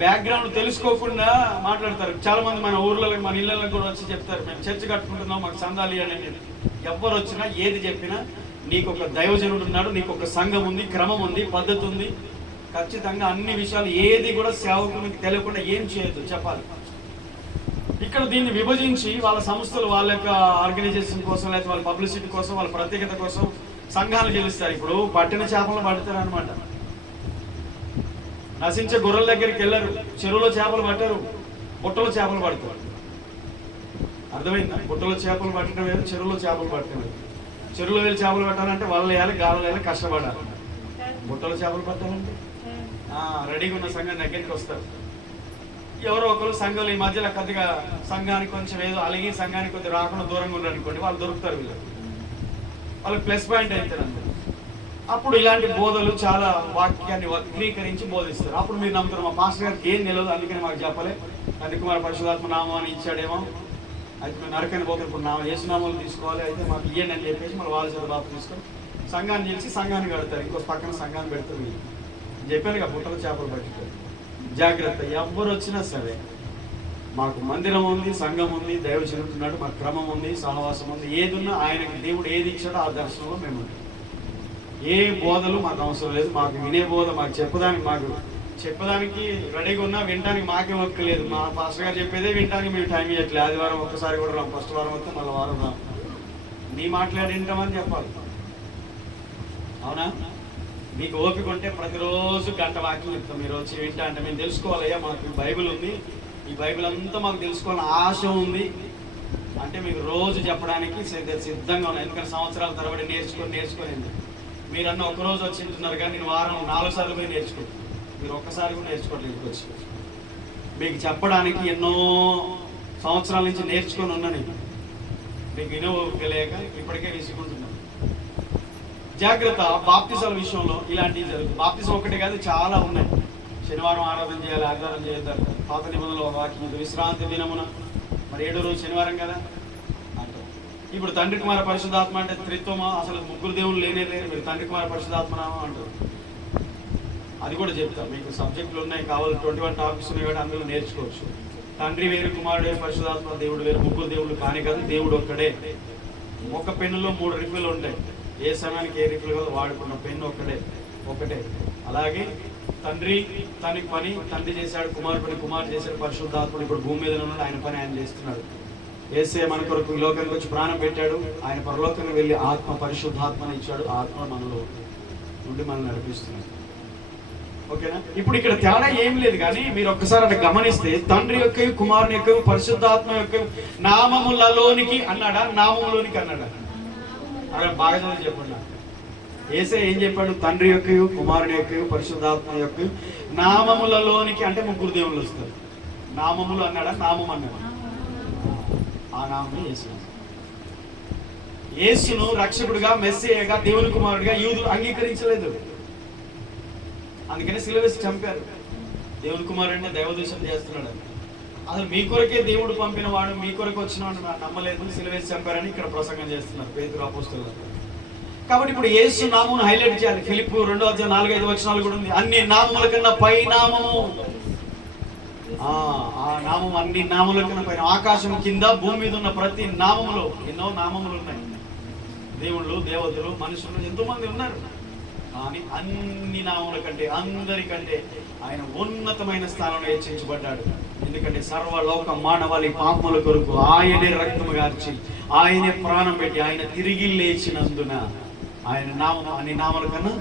బ్యాక్గ్రౌండ్ తెలుసుకోకుండా మాట్లాడతారు. చాలా మంది మన ఊర్లలో, మన ఇళ్ళలో కూడా వచ్చి చెప్తారు, మేము చర్చ్ కట్టుకుంటున్నాం, మాకు సందాలి అని. ఎవరు వచ్చినా ఏది చెప్పినా నీకు ఒక దైవజనుడు ఉన్నాడు, నీకు ఒక సంఘం ఉంది, క్రమం ఉంది, పద్ధతి ఉంది. ఖచ్చితంగా అన్ని విషయాలు ఏది కూడా సేవకునికి తెలియకుండా ఏం చేయొద్దు, చెప్పాలి. ఇక్కడ దీన్ని విభజించి వాళ్ళ సంస్థలు వాళ్ళ యొక్క ఆర్గనైజేషన్ కోసం, లేకపోతే వాళ్ళ పబ్లిసిటీ కోసం, వాళ్ళ ప్రత్యేకత కోసం సంఘాలు గెలుస్తారు. ఇప్పుడు పట్టిన చేపలు పడతారు అనమాట. నశించే గొర్రెల దగ్గరికి వెళ్ళరు, చెరువులో చేపలు పట్టారు, బుట్టలో చేపలు పడతారు. అర్థమైందా? బుట్టలో చేపలు పట్టడం వేరు, చెరువులో చేపలు పట్టడం వేరు. చెరువులో వెళ్ళి చేపలు పట్టాలంటే వాళ్ళు వేయాలి, గాలు వేయాలి, కష్టపడాలి. బుట్టలో చేపలు పట్టాలంటే రెడీగా ఉన్న సంఘం దగ్గరికి వస్తారు. ఎవరో ఒకరు సంఘంలో ఈ మధ్యలో కొద్దిగా సంఘానికి కొంచెం ఏదో అలిగి సంఘానికి కొద్దిగా రాకుండా దూరంగా ఉన్నారు అనుకోండి, వాళ్ళు దొరుకుతారు. వాళ్ళకి ప్లస్ పాయింట్ అవుతారు అంతే. అప్పుడు ఇలాంటి బోధలు చాలా వాక్యాన్ని వక్రీకరించి బోధిస్తారు. అప్పుడు మీరు నమ్ముతారు, మా పాస్టర్ గారికి ఏం తెలియదు, అందుకని మాకు చెప్పలే, తండ్రి కుమార పరిశుద్ధాత్మ నామాన్ని ఇచ్చాడేమో, అయితే మేము నరకని పోతే ఇప్పుడు యేసునామాలు తీసుకోవాలి, అయితే మాకు ఇయ్యండి అని చెప్పేసి మళ్ళీ వాళ్ళ చేత బాపు తీసుకొని సంఘాన్ని చేసి సంఘాన్ని కడతారు, ఇంకో పక్కన సంఘాన్ని పెడతారు. మీరు చెప్పాను కదా, బుట్టలు చేపలు పట్టుతారు. జాగ్రత్త, ఎవరు వచ్చినా సరే మాకు మందిరం ఉంది, సంఘం ఉంది, దైవజనుడు ఉన్నాడు, మాకు క్రమం ఉంది, సహవాసం ఉంది. ఏది ఉన్నా ఆయనకి దేవుడు ఏది ఇచ్చాడో ఆ దర్శనంలో మేము ఉంటాం. ఏ బోధలు మాకు అవసరం లేదు. మాకు వినే బోధ మాకు చెప్పడానికి రెడీగా ఉన్నా వినడానికి మాకే ఓపిక లేదు. మా పాస్టర్ గారు చెప్పేదే వినడానికి మేము టైం ఇవ్వట్లేదు. ఆదివారం ఒక్కసారి కూడా రాం, ఫస్ట్ వారం వస్తే మళ్ళీ వారం రాం. నీ మాట్లాడి వింటామని చెప్పాలి, అవునా? మీకు ఓపిక ఉంటే ప్రతిరోజు గంట వాక్యం చెప్తాం. మీరు వచ్చి వింటా అంటే మేము తెలుసుకోవాలయ్యా, మాకు బైబిల్ ఉంది, ఈ బైబిల్ అంతా మాకు తెలుసుకోవాలని ఆశ ఉంది అంటే మీకు రోజు చెప్పడానికి సిద్ధంగా ఉన్నాను. ఎందుకంటే సంవత్సరాల తరబడి నేర్చుకొని మీరన్నా ఒకరోజు వచ్చి వింటున్నారు, కానీ నేను వారం 4 సార్లు పోయి నేర్చుకుంటాను. మీరు ఒక్కసారి కూడా నేర్చుకోవట్లేదు. వచ్చి మీకు చెప్పడానికి ఎన్నో సంవత్సరాల నుంచి నేర్చుకొని ఉన్నాను. మీకు వినోలేక ఇప్పటికే విసుకుంటున్నాను. జాగ్రత్త. బాప్తిసాల విషయంలో ఇలాంటివి జరుగుతుంది. బాప్తిసం ఒకటే కాదు, చాలా ఉన్నాయి. శనివారం ఆరాధన చేయాలి, ఆదివారం చేయొద్దారు. పాత నిబంధనలో వాక్యం విశ్రాంతి దినమున, మరి 7వ రోజు శనివారం కదా అంటారు. ఇప్పుడు తండ్రి కుమార పరిశుద్ధాత్మ అంటే త్రిత్వమా? అసలు ముగ్గురు దేవుళ్ళు లేనే లేరు, మీరు తండ్రి కుమార పరిశుద్ధాత్మనామా అంటారు. అది కూడా చెప్తారు. మీకు సబ్జెక్టులు ఉన్నాయి, కావాలి 21 టాపిక్స్ ఉన్నాయి కాబట్టి అందులో నేర్చుకోవచ్చు. తండ్రి వేరు, కుమారుడు వేరు, పరిశుద్ధాత్మ దేవుడు వేరు, ముగ్గురు దేవుళ్ళు కానీ కాదు, దేవుడు ఒక్కడే. ఒక పెన్నులో 3 రిఫిల్ ఉంటాయి. ఏ సమయానికి ఏ రిఫిల్ కాదు వాడుకున్న పెన్ను ఒకటే. అలాగే తండ్రి తన పని తండ్రి చేశాడు, కుమారుడు చేశాడు, పరిశుద్ధాత్ముడు ఇప్పుడు భూమి మీద ఉన్నాడు, ఆయన పని ఆయన చేస్తున్నాడు. యేసే మన కొరకు ఈ లోకానికి వచ్చి ప్రాణం పెట్టాడు, ఆయన పరలోకానికి వెళ్ళి ఆత్మ పరిశుద్ధాత్మని ఇచ్చాడు, ఆత్మ మనలో నుండి మనల్ని నడిపిస్తున్నాడు. ఓకేనా? ఇప్పుడు ఇక్కడ తేడా ఏం లేదు, కానీ మీరు ఒక్కసారి అక్కడ గమనిస్తే తండ్రి యొక్క, కుమారుని యొక్క, పరిశుద్ధాత్మ యొక్క నామములలోనికి అన్నాడా, నామములోనికి అన్నాడా? అక్కడ బాగా చదివి చెప్పండి. యేసే ఏం చెప్పాడు? తండ్రి యొక్క, కుమారుని యొక్క, పరిశుద్ధాత్మ యొక్క నామములలోనికి అంటే ముగ్గురు దేవుళ్ళు వస్తారు. నామములు అన్నాడా, నామం అన్నాడా? ఆ నామమే యేసు. యేసును రక్షకుడిగా, మెస్సియాగా, దేవుని కుమారుడిగా యూదులు అంగీకరించలేదు. అందుకనే సిలువ వేసి చంపారు. దేవుని కుమారుడిని దైవదూషణ చేస్తున్నాడు. అసలు మీ కొరకే దేవుడు పంపిన వాడు, మీ కొరకు వచ్చిన వాడు నమ్మలేదు, సిలువ వేసి చంపారని ఇక్కడ ప్రసంగం చేస్తున్నారు పేతురు అపోస్తలులు. కాబట్టి ఇప్పుడు యేసు నామమును హైలైట్ చేయాలి. ఫిలిప్పు 2:4-5 వచనాలు కూడా ఉంది. అన్ని నామముల కన్నా పై నామము, ఆ నామం అన్ని నామముల కన్నా పైన. ఆకాశం కింద, భూమి మీద ఉన్న ప్రతి నామములో ఎన్నో నామములు ఉన్నాయి. దేవుళ్ళు, దేవతలు, మనుషులు ఎంతో మంది ఉన్నారు. కానీ అన్ని నామముల కంటే, అందరికంటే ఆయన ఉన్నతమైన స్థానంలో హెచ్చించబడ్డాడు. ఎందుకంటే సర్వలోక మానవాళి పాపముల కొరకు ఆయనే రక్తము గార్చి, ఆయనే ప్రాణం పెట్టి, ఆయన తిరిగి లేచినందున ఆయన నామం అన్ని నామల కన్నా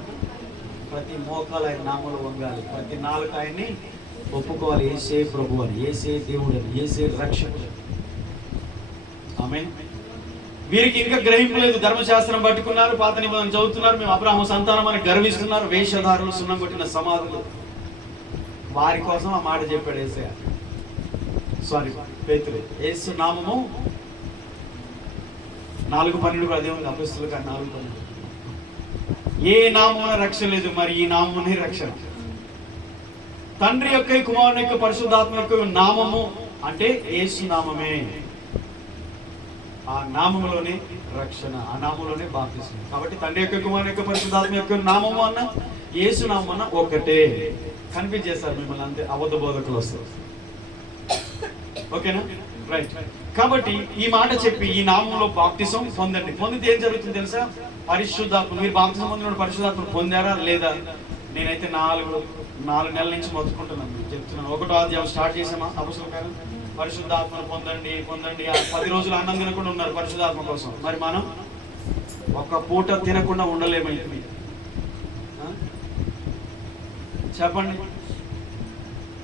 ప్రతి మోకాలు ఆయన నామలు వంగాలి, ప్రతి నాలుక ఆయన్ని ఒప్పుకోవాలి. యేసే ప్రభు అని, యేసే దేవుడు అని, యేసే రక్షకుడు. ఆమేన్. వీరికి ఇంకా గ్రహింపు లేదు. ధర్మశాస్త్రం పట్టుకున్నారు, పాత నిబంధన చదువుతున్నారు, మేము అబ్రాహాము సంతానం అని గర్విస్తున్నారు. వేషధారులు, సున్నం కొట్టిన సమాధులు. వారి కోసం ఆ మాట చెప్పాడు యేసయ్య, పేతురు. యేసు నామము 4:12 అదే ఉంది అపొస్తలుల కాదు 4:12. ఏ నామమున రక్షణ లేదు, మరి ఈ నామమునే రక్షణ. తండ్రి యొక్క, కుమారుని యొక్క, పరిశుద్ధాత్మ యొక్క నామము అంటే యేసు నామమే. ఆ నామములోనే రక్షణ, ఆ నామంలోనే బాప్తిసం. కాబట్టి తండ్రి యొక్క, కుమారుని యొక్క, పరిశుద్ధాత్మ యొక్క నామము అన్న, యేసు నామం అన్న ఒకటే. కన్ఫ్యూజ్ చేస్తారు మిమ్మల్ని, అంతే అబద్ధ బోధకులు వస్తారు. ఓకేనా? రైట్. కాబట్టి ఈ మాట చెప్పి ఈ నామంలో బాప్తిసం పొందండి. పొందితే ఏం జరుగుతుంది తెలుసా? పరిశుద్ధాత్మ. మీరు బాప్తిసం పొందిన పరిశుద్ధాత్మ పొందారా లేదా? నేనైతే 4 నెలల నుంచి మొత్తుకుంటున్నాను, చెప్తున్నాను. 1వ అధ్యాయం స్టార్ట్ చేసామా అపొస్తలుల కార్యం? పరిశుద్ధాత్మను పొందండి. 10 రోజులు అన్నం తినకుండా ఉన్నారు పరిశుద్ధాత్మ కోసం. మరి మనం ఒక్క పూట తినకుండా ఉండలేమైంది చెప్పండి?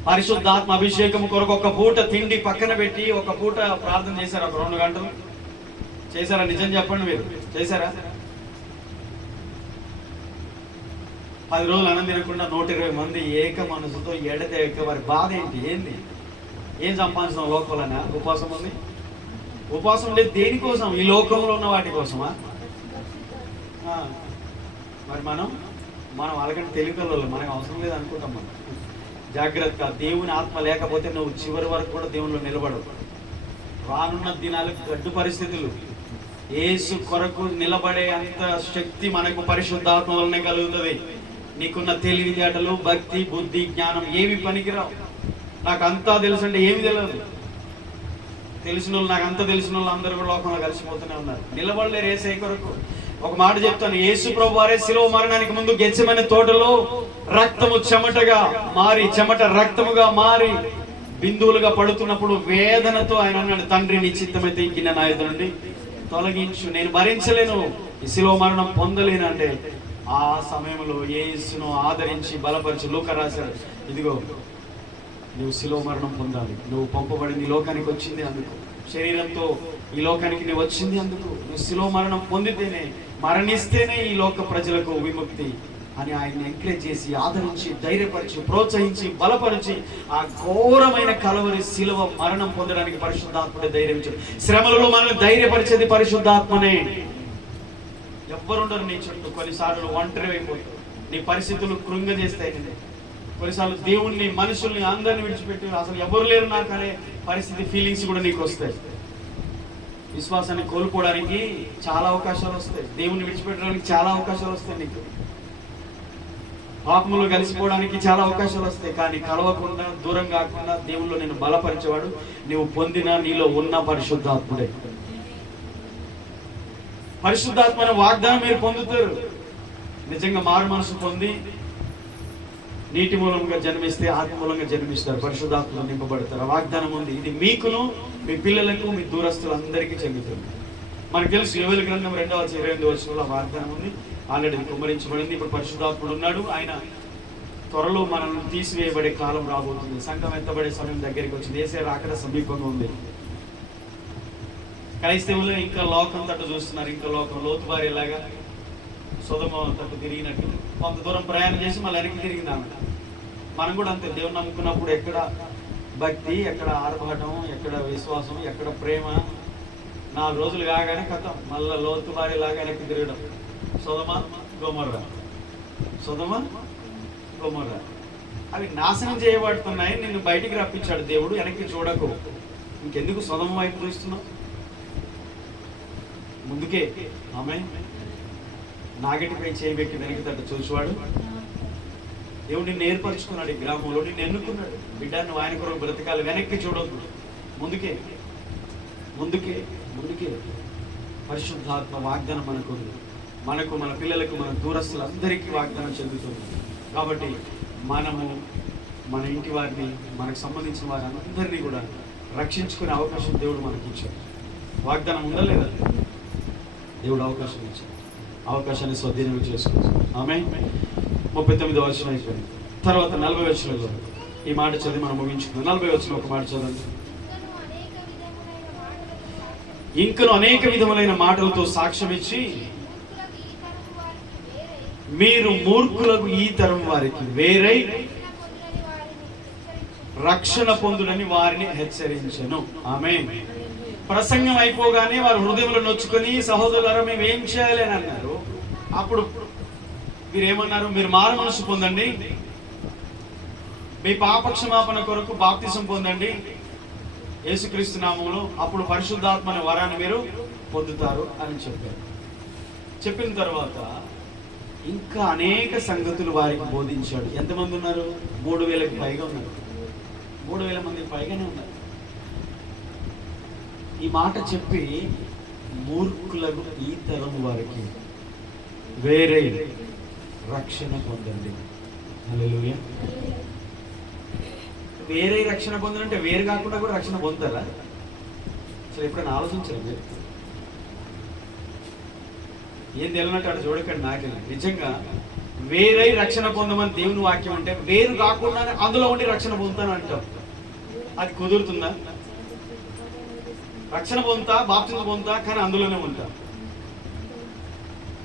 పరిశుద్ధాత్మ అభిషేకం కొరకు ఒక పూట తిండి పక్కన పెట్టి ఒక పూట ప్రార్థన చేశారా? ఒక 2 గంటలు చేశారా? నిజం చెప్పండి, మీరు చేశారా? 10 రోజులు అన్నం తినకుండా 120 మంది ఏక మనసుతో ఎడతెగక వారి బాధ ఏంటి? ఏం సంపాదించిన లోకంలోనా ఉపవాసం ఉంది? ఉపవాసం లేదు దేనికోసం? ఈ లోకంలో ఉన్న వాటి కోసమా? మరి మనం వాళ్ళకంటే తెలివికల్లో మనకు అవసరం లేదు అనుకుంటాం. మనం జాగ్రత్త. దేవుని ఆత్మ లేకపోతే నువ్వు చివరి వరకు కూడా దేవునిలో నిలబడవు. రానున్న దినాలు గడ్డు పరిస్థితులు. యేసు కొరకు నిలబడే అంత శక్తి మనకు పరిశుద్ధాత్మ వల్లనే కలుగుతుంది. నీకున్న తెలివితేటలు, భక్తి, బుద్ధి, జ్ఞానం ఏవి పనికిరావు. నాకు అంతా తెలుసు అంటే ఏమి తెలియదు. తెలిసిన వాళ్ళు, నాకు అంతా తెలిసిన వాళ్ళు అందరూ కూడా లోకంలో కలిసిపోతూనే ఉన్నారు. నిలబడలేరు యేసయ్య కొరకు. ఒక మాట చెప్తాను, యేసు ప్రభు వారే శిలువ మరణానికి ముందు గెత్సెమనే తోటలో రక్తము చెమటగా మారి, చెమట రక్తముగా మారి బిందువులుగా పడుతున్నప్పుడు వేదనతో ఆయన అన్నాడు, తండ్రి నీ చిత్తమైతే ఈ గిన్నె నా యొద్ద నుండి తొలగించు, నేను భరించలేను, ఈ శిలువ మరణం పొందలేను. అంటే ఆ సమయంలో యేసును ఆదరించి బలపరిచి లూకా రాశాడు, ఇదిగో నువ్వు శిలువ మరణం పొందాలి, నువ్వు పంపబడింది ఈ లోకానికి వచ్చింది అందుకు, శరీరంతో ఈ లోకానికి నువ్వు వచ్చింది అందుకు, నువ్వు శిలువ మరణం పొందితేనే, మరణిస్తేనే ఈ లోక ప్రజలకు విముక్తి అని ఆయన్ని ఎంకరేజ్ చేసి, ఆదరించి, ధైర్యపరిచి, ప్రోత్సహించి, బలపరిచి ఆ ఘోరమైన కలవరి శిలువ మరణం పొందడానికి పరిశుద్ధాత్ముడే ధైర్యం ఇచ్చాడు. శ్రమలలో మనల్ని ధైర్యపరిచేది పరిశుద్ధాత్మనే. ఎవ్వరుండరు నీ చుట్టూ. కొన్నిసార్లు ఒంటరి అయిపోతావు, నీ పరిస్థితులు కృంగజేస్తాయి నేను. కొన్నిసార్లు దేవుణ్ణి, మనుషుల్ని, అందరిని విడిచిపెట్టి అసలు ఎవరు లేరు నాకు అనే పరిస్థితి, ఫీలింగ్స్ కూడా నీకు వస్తాయి. విశ్వాసాన్ని కోల్పోవడానికి చాలా అవకాశాలు వస్తాయి, దేవుణ్ణి విడిచిపెట్టడానికి చాలా అవకాశాలు వస్తాయి, నీకు పాపములో కలిసిపోవడానికి చాలా అవకాశాలు వస్తాయి. కానీ కలవకుండా, దూరం కాకుండా దేవుళ్ళు నేను బలపరిచేవాడు నీవు పొందిన, నీలో ఉన్న పరిశుద్ధాత్ముడే. పరిశుద్ధాత్మ వాగ్దానం మీరు పొందుతారు. నిజంగా మారు మనసు పొంది నీటి మూలంగా జన్మిస్తే ఆత్మ మూలంగా జన్మిస్తారు, పరిశుద్ధాత్మలో నింపబడతారు. వాగ్దానం ఉంది, ఇది మీకును, మీ పిల్లలకు, మీ దూరస్తులందరికీ చెందుతుంది. మనకు తెలుసు యోవేలు గ్రంథం 2:28 వాగ్దానం ఉంది. ఆల్రెడీ కుమ్మరించబడింది. ఇప్పుడు పరిశుద్ధాత్ముడు ఉన్నాడు. ఆయన త్వరలో మనల్ని తీసివేయబడే కాలం రాబోతుంది. సంఘం ఎత్తబడే సమయం దగ్గరికి వచ్చింది. యేసే రాకడ సమీపంగా ఉంది. క్రైస్తవులు ఇంకా లోకం తట్టు చూస్తున్నారు. ఇంకా లోకం లోతుబారేలాగా సొదొమ తట్టు తిరిగినట్టు కొంత దూరం ప్రయాణం చేసి మళ్ళీ వెనక్కి తిరిగిందామంట. మనం కూడా అంతే. దేవుని నమ్ముకున్నప్పుడు ఎక్కడ భక్తి, ఎక్కడ ఆర్భాటం, ఎక్కడ విశ్వాసం, ఎక్కడ ప్రేమ, 4 రోజులు కాగానే కథం మళ్ళీ లోతుబారేలాగా వెనక్కి తిరగడం. సొదొమ గొమొర్రా, సొదొమ గొమొర్రా అవి నాశనం చేయబడుతున్నాయి. నిన్ను బయటికి రప్పించాడు దేవుడు. వెనక్కి చూడకు. ఇంకెందుకు సొదొమ వైపు చూస్తున్నావు? ముందుకే. ఆమె నాగటిపై చేయబెట్టి వెనక్కి తట్టు చూసేవాడు దేవుడు. నిన్ను ఏర్పరచుకున్నాడు, ఈ గ్రామంలో నిన్ను ఎన్నుకున్నాడు. బిడ్డ నువ్వు ఆయన కొరకు బ్రతకాలి. వెనక్కి చూడొద్దు, ముందుకే, ముందుకే, ముందుకే. పరిశుద్ధాత్మ వాగ్దానం మనకు, మన పిల్లలకు, మన దూరస్తులందరికీ వాగ్దానం చెందుతుంది. కాబట్టి మనము మన ఇంటి వారిని, మనకు సంబంధించిన వారందరినీ కూడా రక్షించుకునే అవకాశం దేవుడు మనకి ఇచ్చాడు. వాగ్దానం ఉందా లేదా? దేవుడు అవకాశం ఇచ్చాడు. అవకాశాన్ని స్వాధీనం చేసుకోవచ్చు. ఆమె 39వ వచనం అయిపోయింది. తర్వాత 40వ వచనంలో ఈ మాట చదివి మనం ముగించుకుందాం. 40వ వచనం ఒక మాట చదవండి. ఇంకను అనేక విధములైన మాటలతో సాక్ష్యం ఇచ్చి మీరు మూర్ఖులకు ఈ తరం వారికి వేరై రక్షణ పొందుడని వారిని హెచ్చరించెను. ఆమేన్. ప్రసంగం అయిపోగానే వారు హృదయంలో నొచ్చుకొని సహోదరులారా మేము ఏం చేయాలి అని అన్నారు. అప్పుడు మీరేమన్నారు? మీరు మారు మనసు పొందండి, మీ పాపక్షమాపణ కొరకు బాప్తిసం పొందండి యేసుక్రీస్తు నామములో, అప్పుడు పరిశుద్ధాత్మ అనే వరాన్ని మీరు పొందుతారు అని చెప్పారు. చెప్పిన తర్వాత ఇంకా అనేక సంగతులు వారికి బోధించాడు. ఎంతమంది ఉన్నారు? 3000కి పైగా ఉన్నారు. 3000 మందికి పైగానే ఉన్నారు. ఈ మాట చెప్పి మూర్ఖులకు ఈ తరం వారికి వేరే రక్షణ పొందండి. హల్లెలూయా. వేరే రక్షణ పొందాలంటే వేరు కాకుండా కూడా రక్షణ పొందుతారా? అసలు ఎప్పుడైనా ఆలోచించారు మీరు? ఏం తెలియనట్టు అటు చూడకండి. నాకే నిజంగా వేరే రక్షణ పొందమని దేవుని వాక్యం అంటే వేరు కాకుండానే అందులో ఉండి రక్షణ పొందుతాను అంటాం. అది కుదురుతుందా? రక్షణ పొందుతా, బాప్తిజం పొందుతా, కానీ అందులోనే ఉంటా.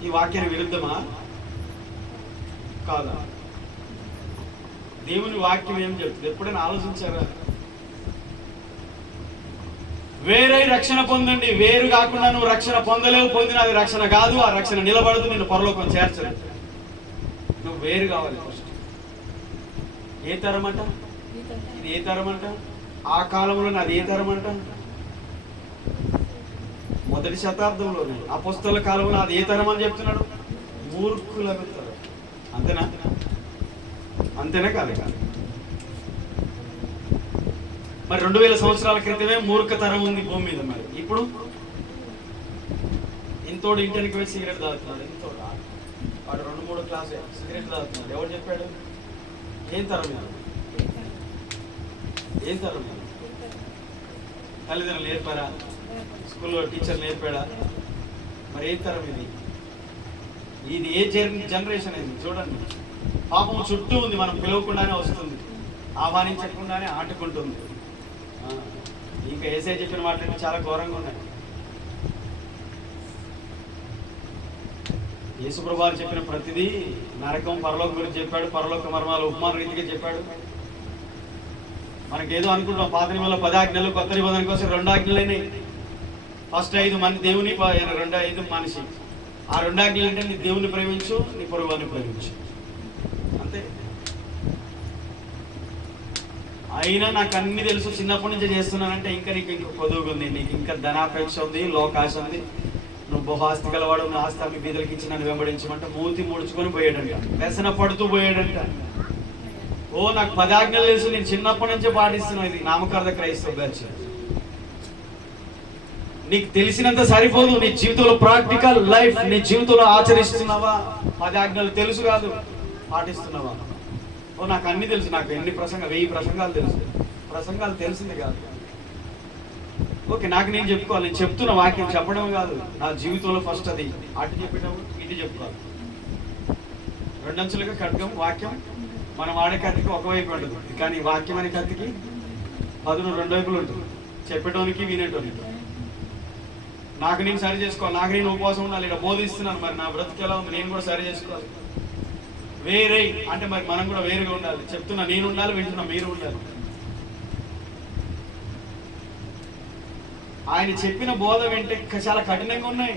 ఈ వాక్యానికి విరుద్ధమా కాదా? దేవుని వాక్యం ఏం చెప్తుంది? ఎప్పుడైనా ఆలోచించారా? వేరే రక్షణ పొందండి. వేరు కాకుండా నువ్వు రక్షణ పొందలేవు. పొందిన అది రక్షణ కాదు. ఆ రక్షణ నిలబడదు, నిన్ను పరలోకం చేర్చదు. నువ్వు వేరు కావాలి ఫస్ట్. ఏ తరం అంట? ఇది ఏ తరం అంట? ఆ కాలంలో అది ఏ తరం అంట? మొదటి శతాబ్దంలోనే అపోస్తల కాలంలో అది ఏ తరం అని చెప్తున్నాడు? మూర్ఖులకు తరం. అంతేనా? అంతేనా కాదు? మరి 2000 సంవత్సరాల క్రితమే మూర్ఖతరం ఉంది భూమి మీద. మరి ఇప్పుడు ఇంతోడు ఇంటికి పోయి సిగరెట్ తాగుతున్నాడు. ఇంతోడు వాడు 2-3 క్లాసే సిగరెట్ తాగుతున్నాడు. ఎవరు చెప్పాడు? ఏం తరం? ఏం తరం? తల్లిదండ్రులు నేర్పారా? స్కూల్లో టీచర్ నేర్పాడా? మరి ఏ తరం ఇది? ఇది ఏ జనరేషన్ ఇది? చూడండి, పాపం చుట్టూ ఉంది. మనం పిలవకుండానే వస్తుంది, ఆహ్వానించకుండానే ఆటుకుంటుంది. ఇంకా ఏసై చెప్పిన మాటలు చాలా ఘోరంగా ఉన్నాయి. యేసుప్రభువు వారు చెప్పిన ప్రతిదీ నరకం, పరలోకం గురించి చెప్పాడు. పరలోక మర్మాలు ఉపమాన రీతిగా చెప్పాడు. మనకేదో అనుకుంటాం, పాత నిబంధనలో 10 ఆజ్ఞలు, కొత్త నిబంధన కోసం 2 ఆజ్ఞలైనాయి. ఫస్ట్ 5 మంది దేవుని, 2 5 మనిషి. ఆ 2 ఆజ్ఞలు అంటే నీ దేవుని ప్రేమించు, నీ పొరుగువాన్ని ప్రేమించు, అంతే. అయినా నాకు అన్ని తెలుసు, చిన్నప్పటి నుంచి చేస్తున్నానంటే ఇంకా నీకు ఇంకా కొదువుగా ఉంది, నీకు ఇంకా ధనాపేక్ష ఉంది, లోకాశ ఉంది, నువ్వు బహుఆస్తి గలవాడు, నా ఆస్తి అమ్మి బీదలకి ఇచ్చి నన్ను వెంబడించమంటే మూతి ముడుచుకొని పోయాడంట, వ్యసన పడుతూ పోయాడంట. ఓ నాకు 10 ఆజ్ఞలు తెలుసు, నేను చిన్నప్పటి నుంచే పాటిస్తున్నా. ఇది నామకార్థ క్రైస్తవ బ్యాచ్. నీకు తెలిసినంత సరిపోదు, నీ జీవితంలో ప్రాక్టికల్ లైఫ్ నీ జీవితంలో ఆచరిస్తున్నావా? 10 ఆజ్ఞలు తెలుసు కాదు, పాటిస్తున్నావా? ఓ నాకు అన్ని తెలుసు, నాకు ఎన్ని 1000 ప్రసంగాలు తెలుసు. ప్రసంగాలు తెలిసింది కాదు. ఓకే, నాకు నేను చెప్పుకోవాలి, నేను చెప్తున్న వాక్యం చెప్పడం కాదు, నా జీవితంలో ఫస్ట్ అది అటు చెప్పేటప్పుడు ఇటు చెప్పుకోవాలి. 2 అంచులుగా ఖడ్గం వాక్యం. మనం వాడే కత్తికి ఒకవైపు ఉంటుంది, కానీ వాక్యం అనే కత్తికి 2 వైపులు ఉంటుంది, చెప్పేటోనికి వినేటోనికి. నాకు నేను సరి చేసుకోవాలి, నాకు నేను ఉపవాసం ఉండాలి, ఇక్కడ బోధిస్తున్నాను, మరి నా బ్రతుకు ఎలా ఉంది, నేను కూడా సరి చేసుకోవాలి. వేరే అంటే మరి మనం కూడా వేరుగా ఉండాలి. చెప్తున్నా నేను ఉండాలి, వింటున్నా మీరు ఉండాలి. ఆయన చెప్పిన బోధ వింటే చాలా కఠినంగా ఉన్నాయి.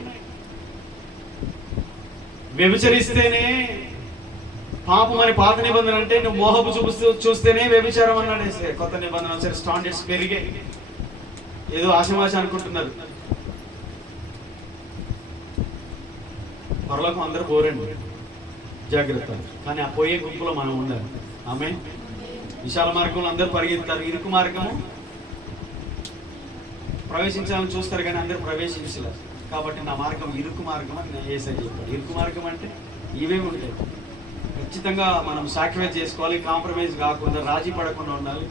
వ్యభిచరిస్తేనే పాపం అని పాత నిబంధన అంటే నువ్వు మోహపు చూస్తేనే వ్యభిచారం అన్నాడు. కొత్త నిబంధన సరే స్టాండర్డ్స్ పెరిగాయి, ఏదో ఆశమాశ అనుకుంటున్నారు. పరలోకం అందరూ పోరండి, జాగ్రత్త. కానీ ఆ పోయే గుంపులో మనం ఉండాలి. ఆమె విశాల మార్గంలో అందరూ పరిగెత్తారు, ఇరుకు మార్గము ప్రవేశించాలని చూస్తారు కానీ అందరూ ప్రవేశించలేరు. కాబట్టి నా మార్గం ఇరుకు మార్గం అని నేను యేసయ్య చెప్పాడు. ఇరుకు మార్గం అంటే ఇవేమి ఉంటాయి. ఖచ్చితంగా మనం సాక్రిఫైస్ చేసుకోవాలి, కాంప్రమైజ్ కాకుండా, రాజీ పడకుండా ఉండాలి.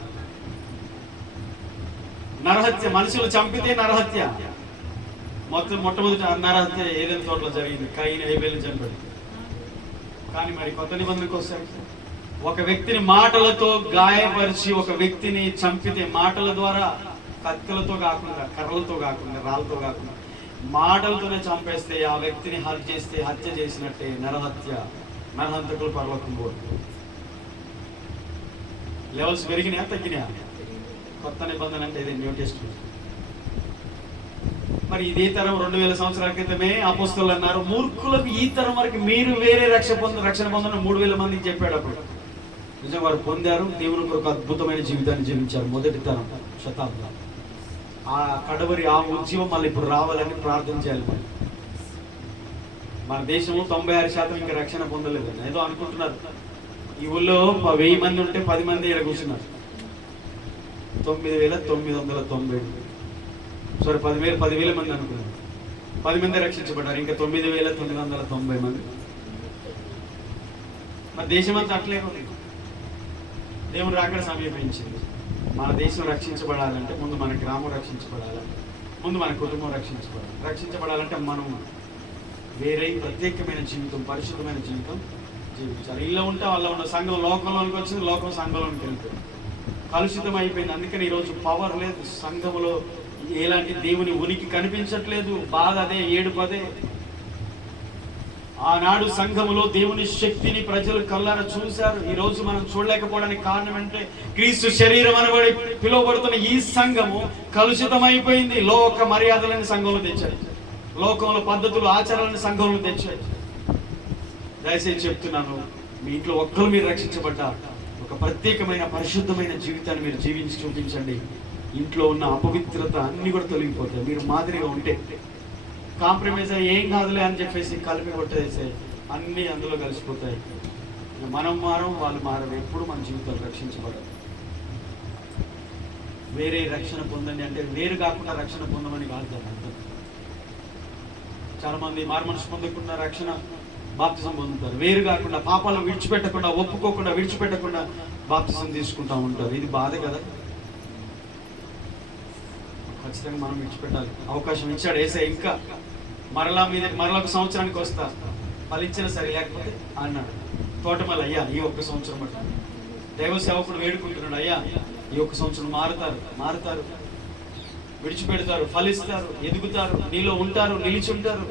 నరహత్య, మనుషులు చంపితే నరహత్య. మొట్టమొదటి నరహత్య ఏదైనా తోటలో జరిగింది, కయీను హేబేలుని చంపాడు. కానీ మరి కొత్త నిబంధనకు వస్తాయి, ఒక వ్యక్తిని మాటలతో గాయపరిచి ఒక వ్యక్తిని చంపితే, మాటల ద్వారా, కత్తులతో కాకుండా, కర్రలతో కాకుండా, రాళ్ళతో కాకుండా మాటలతోనే చంపేస్తే, ఆ వ్యక్తిని హత్య చేసినట్టే నరహత్య. నరహంతకులు పరలోకం పోరు. లెవెల్స్ పెరిగినాయా తగ్గినాయా? కొత్త నిబంధన అంటే ఇది న్యూ టెస్ట్మెంట్. మరి ఇదే తరం 2000 సంవత్సరాల క్రితమే అపోస్తలులు అన్నారు, మూర్ఖులకు ఈ తరం వరకు మీరు వేరే రక్షణ పొందని 3000 మందికి చెప్పాడు. అప్పుడు నిజంగా వారు పొందారు, దేవుని కొరకు అద్భుతమైన జీవితాన్ని జీవించారు. మొదటి తరం శతాబ్దం. ఆ కడవరి ఆ ఉద్యమం మళ్ళీ ఇప్పుడు రావాలని ప్రార్థన చేయాలి. మన దేశంలో 96% ఇంకా రక్షణ పొందలేదు. ఏదో అనుకుంటున్నారు, ఈ ఊళ్ళో 1000 మంది ఉంటే 10 మంది ఇక్కడ కూర్చున్నారు. 9990 సారీ 10,000 మంది అనుకున్నారు. 10 మంది రక్షించబడ్డారు, ఇంకా 9990 మంది. మరి దేశం అంతా అట్లే ఉంది. దేవుడు రాకడ సమీపించింది. మన దేశం రక్షించబడాలంటే ముందు మన గ్రామం రక్షించబడాలంటే, ముందు మన కుటుంబం రక్షించబడాలంటే మనం వేరే ప్రత్యేకమైన జీవితం, పరిశుద్ధమైన జీవితం జీవించాలి. ఇల్లు ఉంటే వాళ్ళ ఉన్న సంఘం లోకంలోనికి వచ్చింది, లోకం సంఘంలోనికి వెళ్తుంది, కలుషితం అయిపోయింది. అందుకని ఈరోజు పవర్ లేదు సంఘంలో, ఎలాంటి దేవుని ఉనికి కనిపించట్లేదు. బాధ అదే, ఏడుపు అదే. ఆనాడు సంఘములో దేవుని శక్తిని ప్రజలు కళ్ళారా చూశారు. ఈ రోజు మనం చూడలేకపోవడానికి కారణం అంటే క్రీస్తు శరీరం అనబడి పిలువబడుతున్న ఈ సంఘము కలుషితమైపోయింది. లోక మర్యాదలను సంఘంలో తెచ్చారు, లోకంలో పద్ధతులు ఆచారాలను సంఘంలో తెచ్చారు. దయచేసి చెప్తున్నాను, మీ ఇంట్లో ఒక్కరు మీరు రక్షించబడ్డ ఒక ప్రత్యేకమైన పరిశుద్ధమైన జీవితాన్ని మీరు జీవించి చూపించండి. ఇంట్లో ఉన్న అపవిత్రత అన్ని కూడా తొలగిపోతాయి. మీరు మాదిరిగా ఉంటే, కాంప్రమైజ్ అయ్యి ఏం కాదులే అని చెప్పేసి కలిపి కొట్టేసే అన్నీ అందులో కలిసిపోతాయి. మనం మారం, వాళ్ళు మారం. ఎప్పుడు మన జీవితాలు రక్షించబడదు. వేరే రక్షణ పొందండి అంటే వేరు కాకుండా రక్షణ పొందమని కాదు దాని అర్థం. చాలా మంది మారుమనసు పొందకుండా రక్షణ బాప్తిజం పొందుతారు. వేరు కాకుండా, పాపాలను విడిచిపెట్టకుండా, ఒప్పుకోకుండా, విడిచిపెట్టకుండా బాప్తిజం తీసుకుంటా ఉంటారు. ఇది బాధ కదా. ఖచ్చితంగా మనం విడిచిపెట్టాలి. అవకాశం ఇచ్చాడు యేసయ్య. ఇంకా మరొక సంవత్సరానికి వస్తా, ఫలించిన సరే, లేకపోతే అన్నాడు తోటమల్లి, అయ్యా ఈ 1 సంవత్సరం బట్టి దైవ సేవకుడు వేడుకుంటున్నాడు, అయ్యా ఈ 1 సంవత్సరం మారుతారు, విడిచిపెడతారు, ఫలిస్తారు, ఎదుగుతారు, నీలో ఉంటారు, నిలిచుంటారు.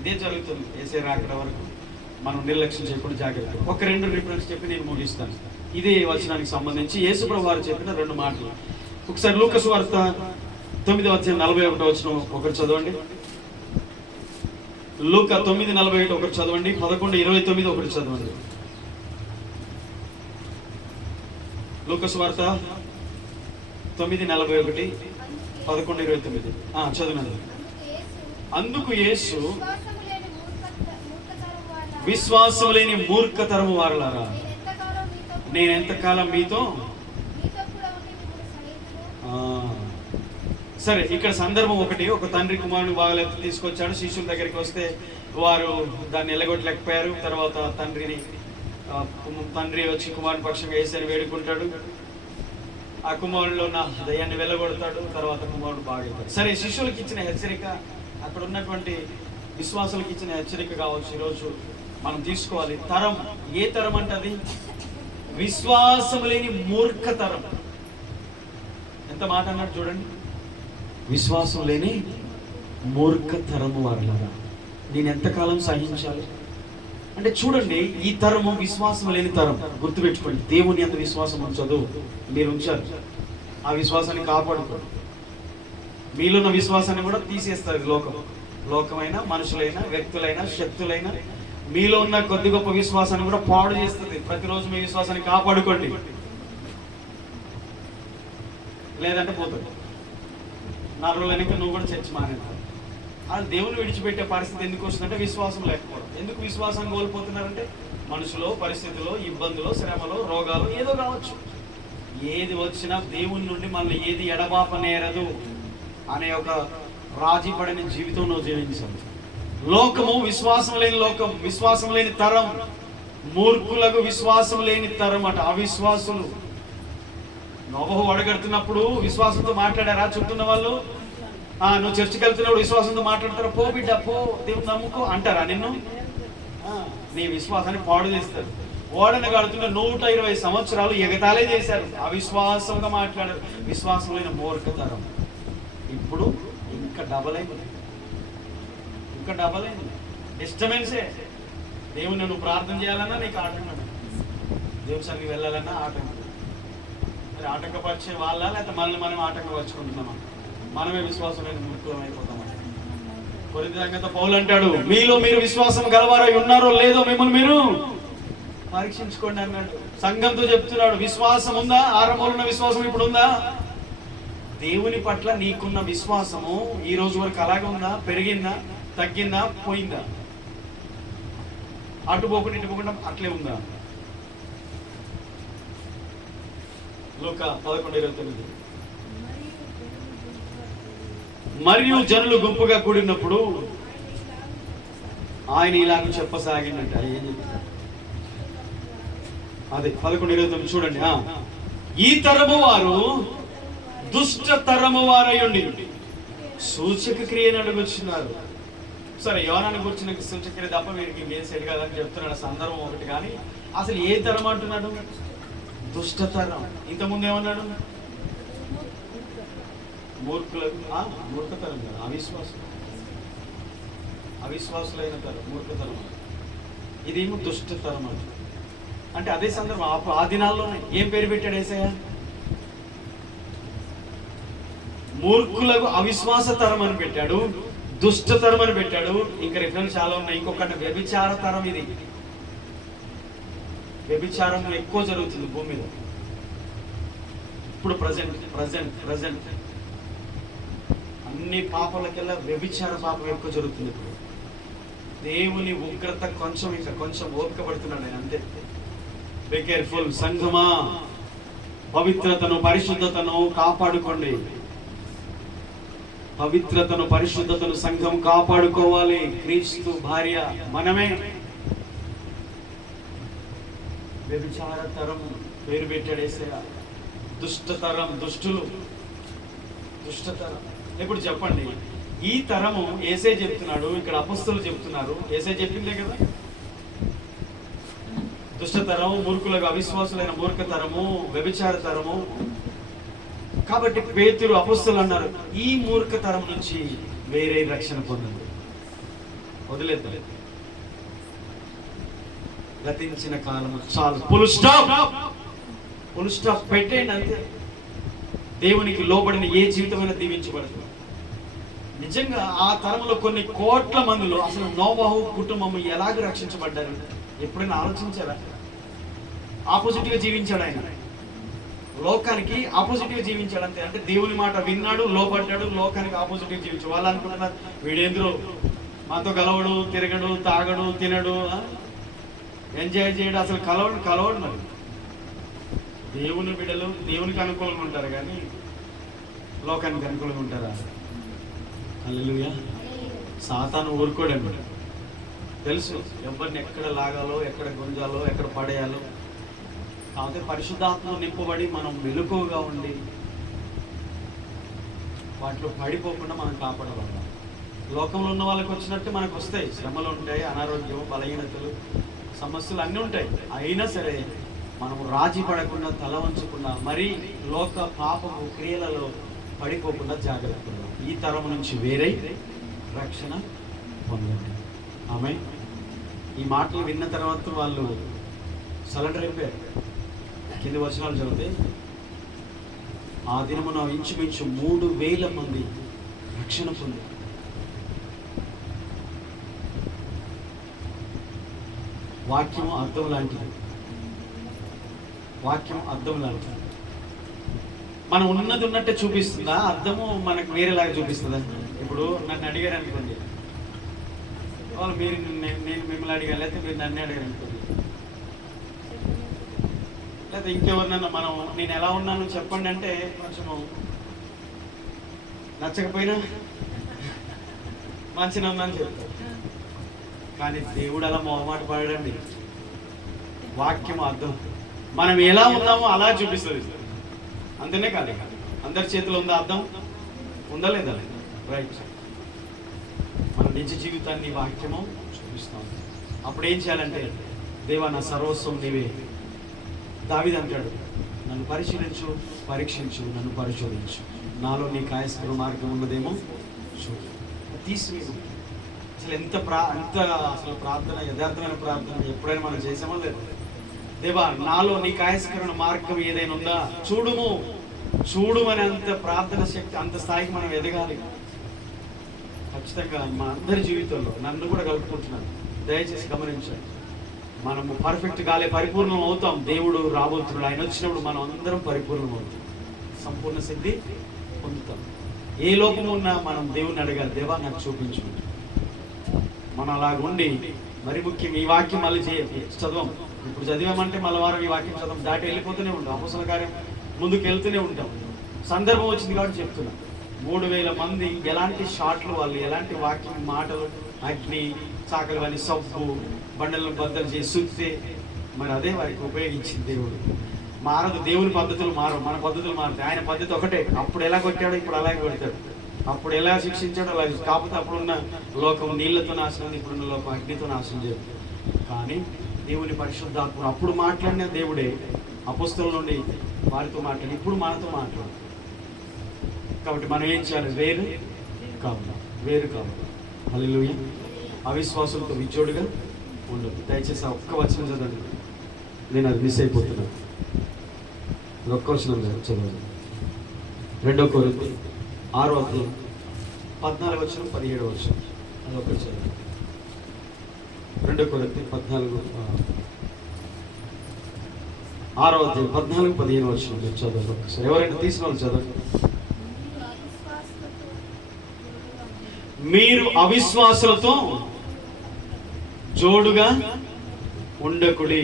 ఇదే జరుగుతుంది. యేసయ్య రాకడ వరకు మనం నిర్లక్ష్యం చేయకుండా జాగ్రత్త. 2 రిఫరెన్స్ చెప్పి నేను ముగిస్తాను. ఇదే వచనానికి సంబంధించి యేసుప్రభువు వారు చెప్పిన 2 మాటలు. ఒకసారి లూకా సువార్త 9వ అధ్యాయం 41వ వచనం ఒకరు చదవండి. లూకా 9:41 ఒకటి చదవండి. 11:29 ఒకటి చదవండి. లూకా సువార్త 9:41, 11:29 చదవండి. అందుకు యేసు విశ్వాసం లేని మూర్ఖతరము వారలారా, నేను ఎంతకాలం మీతో. సరే, ఇక్కడ సందర్భం ఒకటి. ఒక తండ్రి కుమారుని బాగా తీసుకొచ్చాడు. శిష్యుల దగ్గరికి వస్తే వారు దాన్ని ఎల్లగొట్టలేకపోయారు. తర్వాత తండ్రి వచ్చి కుమారుని పక్షంగా యేసుని వేడుకుంటాడు. ఆ కుమారుల్లో ఉన్న దయ్యాన్ని వెళ్ళగొడతాడు. తర్వాత కుమారుడు బాగవుతాడు. సరే, శిష్యులకు ఇచ్చిన హెచ్చరిక, అక్కడ ఉన్నటువంటి విశ్వాసులకు ఇచ్చిన హెచ్చరిక కావచ్చు. ఈరోజు మనం తీసుకోవాలి. తరం ఏ తరం అంటే అది విశ్వాసం లేని మూర్ఖ తరం. ఎంత మాట అన్నాడు చూడండి. విశ్వాసం లేని మూర్ఖ తరము వారలారా, నేను ఎంతకాలం సహించాలి అంటే చూడండి, ఈ తరము విశ్వాసం లేని తరం. గుర్తుపెట్టుకోండి, దేవుని అంత విశ్వాసం ఉంచదు. మీరు ఉంచారు, ఆ విశ్వాసాన్ని కాపాడుకోండి. మీలో ఉన్న విశ్వాసాన్ని కూడా తీసేస్తారు లోకమైనా, మనుషులైనా, వ్యక్తులైనా, శక్తులైనా. మీలో ఉన్న కొద్ది గొప్ప విశ్వాసాన్ని కూడా పాడు చేస్తుంది. ప్రతిరోజు మీ విశ్వాసాన్ని కాపాడుకోండి, లేదంటే పోతుంది. 4 రోజుల వెనక నువ్వు కూడా చర్చ మానేస్తావు. అది దేవుని విడిచిపెట్టే పరిస్థితి ఎందుకు వస్తుందంటే విశ్వాసం లేకపోవడం. ఎందుకు విశ్వాసం కోల్పోతున్నారంటే మనుషులో, పరిస్థితుల్లో, ఇబ్బందులు, శ్రమలో, రోగాలు ఏదో కావచ్చు. ఏది వచ్చినా దేవుని నుండి మనల్ని ఏది ఎడబాప నేరదు అనే ఒక రాజీ పడిన జీవితం నువ్వు జీవించాలి. లోకము విశ్వాసం లేని లోకం, విశ్వాసం లేని తరం, మూర్ఖులకు విశ్వాసం లేని తరం అట. అవిశ్వాసులు నోబహు అడగడుతున్నప్పుడు విశ్వాసంతో మాట్లాడారా చుట్టూన్న వాళ్ళు? నువ్వు చర్చికి వెళ్తున్నప్పుడు విశ్వాసంతో మాట్లాడతారా? పో బిడ్డ పో, దేవుని నమ్ముకో అంటారా నిన్ను? నీ విశ్వాసాన్ని పాడు చేస్తారు. ఓడను కడుతున్న 120 సంవత్సరాలు ఎగతాళే చేశారు, అవిశ్వాసంగా మాట్లాడారు. విశ్వాసం లేని మూర్ఖతరం. ఇప్పుడు ఇంకా డబల్ అయింది. డిస్టర్బెన్సే. దేవుని నువ్వు ప్రార్థన చేయాలన్నా నీకు ఆటంకం, దేవుని సరికి వెళ్ళాలన్నా ఆటంకం. మరి ఆటంకపరిచే వాళ్ళ లేకపోతే మనల్ని మనం ఆటంకపరుచుకుంటున్నామా? మనమే విశ్వాసం లేని మూర్ఖులం అయిపోతామా? కొరింథీ సంఘంతో పౌలు అంటాడు, మీలో మీరు విశ్వాసం గలవారై ఉన్నారో లేదో మిమ్మల్ని మీరు పరీక్షించుకోండి అన్నాడు. సంఘంతో చెప్తున్నాడు, విశ్వాసం ఉందా? ఆరంభంలో ఉన్న విశ్వాసం ఇప్పుడు ఉందా? దేవుని పట్ల నీకున్న విశ్వాసము ఈ రోజు వరకు అలాగే ఉందా? పెరిగిందా? తగ్గిందా? పోయిందా? అటు పోకుండా ఇటు పోకుండా అట్లే ఉందా? లూకా 11:29. మరియు జనులు గుంపుగా కూడినప్పుడు ఆయన ఇలాగ చెప్పసాగిందంట. ఏం చెప్తారు? అదే 11:29 చూడండి. ఈ తరము వారు దుష్ట తరము వారయ్యుండి సూచక క్రియను అడుగుచున్నారు. సరే, యోనాన్ని గురించిన సూచక క్రియ తప్ప వీరికి ఇంకేం సెట్ కాదని చెప్తున్నాడు. సందర్భం ఒకటి. కానీ అసలు ఏ తరం అంటున్నాడు? దుష్టతరం. ఇంతకుముందు ఏమన్నాడు? మూర్ఖులకు మూర్ఖతరం కాదు, అవిశ్వాసులైన తరం మూర్ఖతరం. ఇదేమో దుష్టతరం అంటే అదే సందర్భం. ఆ దినాల్లోనే ఏం పేరు పెట్టాడు యేసయ్య? మూర్ఖులకు అవిశ్వాస తరం అని పెట్టాడు, దుష్టతరం అని పెట్టాడు. ఇంకా రిఫరెన్స్ చాలా ఉన్నాయి. ఇంకొకటి వ్యభిచార తరం. ఇది వ్యభిచారం ఎక్కువ జరుగుతుంది భూమి మీద ఇప్పుడు. ప్రజెంట్ అన్ని పాపాలకెల్లా వ్యభిచార పాపం ఎక్కువ జరుగుతుంది ఇప్పుడు. దేవుని ఉగ్రత కొంచెం ఓపిక పడుతున్నాడు ఆయన, అంతే. బీ కేర్ఫుల్ సంఘమా, పవిత్రతను పరిశుద్ధతను కాపాడుకోండి. పవిత్రతను పరిశుద్ధతను సంఘం కాపాడుకోవాలి. క్రీస్తు భార్య మనమే. వ్యభిచార తరం పేరు పెట్టాడు యేసయ్య. దుష్టతరం, దుష్టతరం. ఇప్పుడు చెప్పండి, ఈ తరము యేసయ్య చెప్తున్నాడు, ఇక్కడ అపొస్తలులు చెప్తున్నారు. యేసయ్య చెప్పిందే కదా. దుష్టతరము, మూర్ఖులకు అవిశ్వాసులైన మూర్ఖతరము, వ్యభిచార తరము. కాబట్టి పేతురు, అపొస్తలులు అన్నారు, ఈ మూర్ఖతరం నుంచి వేరే రక్షణ పొందండి, వదిలేద్దాం. గతించిన కాలము చాలు, ఫుల్ స్టాప్ పెట్టేయండి అంతే. దేవునికి లోబడిన ఏ జీవితమైనా దీవించబడుతుంది. నిజంగా ఆ తరంలో కొన్ని కోట్ల మందిలో అసలు నోవహు కుటుంబం ఎలాగ రక్షించబడ్డారు ఎప్పుడైనా ఆలోచించారా? ఆపోజిట్ గా జీవించాడు ఆయన, లోకానికి ఆపోజిట్ గా జీవించాడు అంతే. అంటే దేవుని మాట విన్నాడు, లోపడ్డాడు, లోకానికి ఆపోజిట్ గా జీవించాడు. వాళ్ళు అనుకుంటున్నారు వీడేంద్రో మాతో కలవడు, తిరగడు, తాగడు, తినడు, ఎంజాయ్ చేయడు, అసలు కలవడు. మరి దేవుని బిడ్డలు దేవునికి అనుకూలంగా ఉంటారు కానీ లోకానికి అనుకూలంగా ఉంటారా? హల్లెలూయా. సాతాను ఊరుకోడండి, తెలుసు ఎవరిని ఎక్కడ లాగాలో, ఎక్కడ గుంజాలో, ఎక్కడ పడేయాలో. కాకపోతే పరిశుద్ధాత్మ నింపబడి మనం మెలకువగా ఉండి వాటిలో పడిపోకుండా మనం కాపాడవాలి. లోకంలో ఉన్న వాళ్ళకి వచ్చినట్టు మనకు వస్తాయి, శ్రమలు ఉంటాయి, అనారోగ్యం, బలహీనతలు, సమస్యలు అన్నీ ఉంటాయి. అయినా సరే మనం రాజీ పడకుండా, తల వంచకుండా, మరీ లోక పాపము క్రియలలో పడిపోకుండా జాగ్రత్త పడాలి. ఈ తరం నుంచి వేరే రక్షణ పొందండి. ఆమె ఈ మాటలు విన్న తర్వాత వాళ్ళు సరెండర్ అయిపోయారు. కింది వచనాలు చదివితే ఆ దినమున ఇంచుమించు 3,000 మంది రక్షణ పొందారు. వాక్యం అర్థం లాంటిది, వాక్యం అర్థం లాంటిది. మనం ఉన్నది ఉన్నట్టే చూపిస్తుందా, అర్థము మనకు వేరేలాగా చూపిస్తుందా? ఇప్పుడు నన్ను అడిగారు అనుకోండి, వాళ్ళు మీరు నేను మిమ్మల్ని అడిగాను, లేకపోతే మీరు నన్ను అడిగారు అనుకోండి, లేకపోతే ఇంకెవరినన్నా మనం నేను ఎలా ఉన్నాను చెప్పండి అంటే కొంచెము నచ్చకపోయినా మంచిగా ఉన్నాను చెప్తాను. కానీ దేవుడు అలా మొహమాట పడండి. వాక్యం అర్థం మనం ఎలా ఉన్నామో అలా చూపిస్తుంది. అంతనే కాదు, అందరి చేతిలో ఉందా అర్థం? ఉందా లేదా? రైట్. మన నిజ జీవితాన్ని వాక్యము చూపిస్తాం. అప్పుడు ఏం చేయాలంటే, దేవా నా సర్వస్వం నీవే. దావీదు అంటాడు, నన్ను పరిశీలించు, పరీక్షించు, నన్ను పరిశోధించు, నాలో నీ కాయస్కర మార్గం ఉన్నదేమో చూడు, తీసివేయు. అసలు ఎంత అసలు ప్రార్థన, యథార్థమైన ప్రార్థన ఎప్పుడైనా మనం చేసామో లేదు? దేవా నాలో నీ కాయస్కరణ మార్గం ఏదైనా ఉందా చూడు అని అంత ప్రార్థన శక్తి, అంత స్థాయికి మనం ఎదగాలి. ఖచ్చితంగా మా అందరి జీవితంలో నన్ను కూడా కలుపుకుంటున్నాను, దయచేసి గమనించండి. మనము పర్ఫెక్ట్ కాలే, పరిపూర్ణం అవుతాం. దేవుడు రాబోతున్నాడు, ఆయన వచ్చినప్పుడు మనం అందరం పరిపూర్ణం అవుతాం, సంపూర్ణ సిద్ధి పొందుతాం. ఏ లోపం ఉన్నా మనం దేవుని అడగాలి, దేవా నాకు చూపించు. మనం అలాగుండి, మరి ముఖ్యం ఈ వాక్యం మళ్ళీ చదవం. ఇప్పుడు చదివామంటే మళ్ళీ వారం ఈ వాక్యం చదవం, దాటి వెళ్ళిపోతూనే ఉంటాం, అపోస్తల కార్యం ముందుకు వెళ్తూనే ఉంటాం. సందర్భం వచ్చింది కాబట్టి చెప్తున్నాం. 3,000 మంది ఎలాంటి షాట్లు, వాళ్ళు ఎలాంటి వాక్యం మాటలు, అగ్ని చాకలి అని సబ్బు బండలను బద్దలు చేసి సుత్తే, మరి అదే వారికి ఉపయోగించింది. దేవుడు మారదు, దేవుని పద్ధతులు మారవు, మన పద్ధతులు మారుతాయి. ఆయన పద్ధతి ఒకటే, అప్పుడు ఎలా కొట్టాడో ఇప్పుడు అలాగే కొడతాడు, అప్పుడు ఎలా శిక్షించాడో అలా. కాకపోతే అప్పుడున్న లోకం నీళ్లతో నాశనం, ఇప్పుడున్న లోకం అగ్నితో నాశనం చేయదు. కానీ దేవుని పరిశుద్ధాత్మ అప్పుడు మాట్లాడిన దేవుడే అపోస్తలుల నుండి వారితో మాట్లాడి ఇప్పుడు మనతో మాట్లాడు. కాబట్టి మనం ఏం చేయాలి? వేరు కావాలి. హల్లెలూయా. అవిశ్వాసంతో విచ్చోడుగా ఉండదు. దయచేసి ఒక్క వచనం చదవండి, నేను అది మిస్ అయిపోతున్నాను. ఒక్క వచనం చదవండి. 2 కొరింథీ 6వ అధ్యాయం 14వ వచనం 17వ వచనం, అది ఒకటి చదవండి. 2 కొరింథీ 6వ అధ్యాయం 14-15 వచనం మీరు చదవండి ఒకసారి. ఎవరైనా తీసిన వాళ్ళు చదవండి. మీరు అవిశ్వాసులతో జోడుగా ఉండకుడి,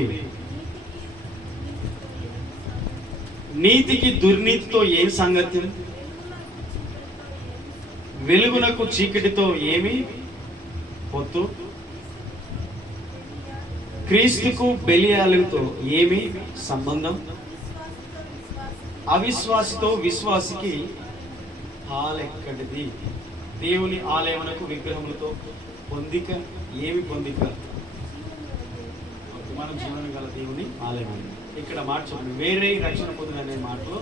నీతికి దుర్నీతితో ఏం సంగత్యం, వెలుగునకు చీకటితో ఏమి పొత్తు, క్రీస్తుకు బెలియాలుతో ఏమి సంబంధం, అవిశ్వాసితో విశ్వాసికి హాలెక్కడిది, దేవుని ఆలయమునకు విగ్రహములతో పొందిక ఏమి పొందిక, మన జీవనం గల దేవుని ఆలయం. ఇక్కడ మాట చెప్పండి, వేరే రక్షణ పొందిన అనే మాటలో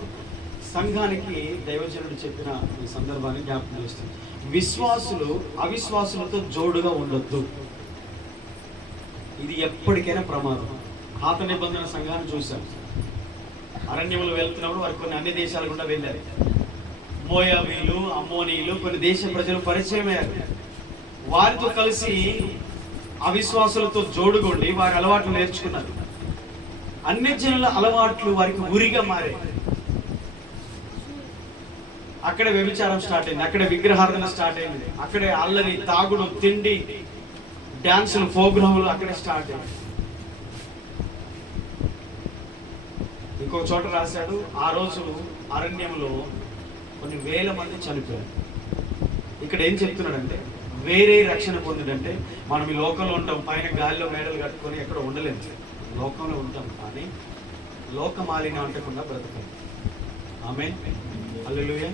సంఘానికి దైవజనుడు చెప్పిన ఈ సందర్భాన్ని జ్ఞాపకం చేస్తుంది. విశ్వాసులు అవిశ్వాసులతో జోడుగా ఉండొద్దు, ఇది ఎప్పటికైనా ప్రమాదం. పాత నిబంధన సంఘాన్ని చూశాం, అరణ్యంలో వెళ్తున్నప్పుడు వారు కొన్ని అన్ని దేశాలు కూడా వెళ్ళారు. మోయాబీలు, అమ్మోనీయులు, కొన్ని దేశ ప్రజలు పరిచయమయ్యారు. వారితో కలిసి అవిశ్వాసులతో జోడుగొండి వారి అలవాట్లు నేర్చుకున్నారు. అన్ని జనుల అలవాట్లు వారికి ఉరిగా మారాయి. అక్కడే వ్యభిచారం స్టార్ట్ అయింది, అక్కడే విగ్రహారాధన స్టార్ట్ అయింది, అక్కడే అల్లరి, తాగుడు, తిండి, డాన్సులు, ప్రోగ్రాములు అక్కడే స్టార్ట్ అయింది. ఇంకొక చోట రాశాడు, ఆ రోజు అరణ్యంలో కొన్ని వేల మంది చనిపోయారు. ఇక్కడ ఏం చెప్తున్నాడంటే వేరే రక్షణ పొందుడంటే మనం ఈ లోకంలో ఉంటాం, పైన గాలిలో మేడలు కట్టుకొని ఎక్కడ ఉండలేము, లోకంలో ఉంటాం, కానీ లోక మాలిన్యం అంటకుండా బ్రతకాలి. ఆమేన్, హల్లెలూయా.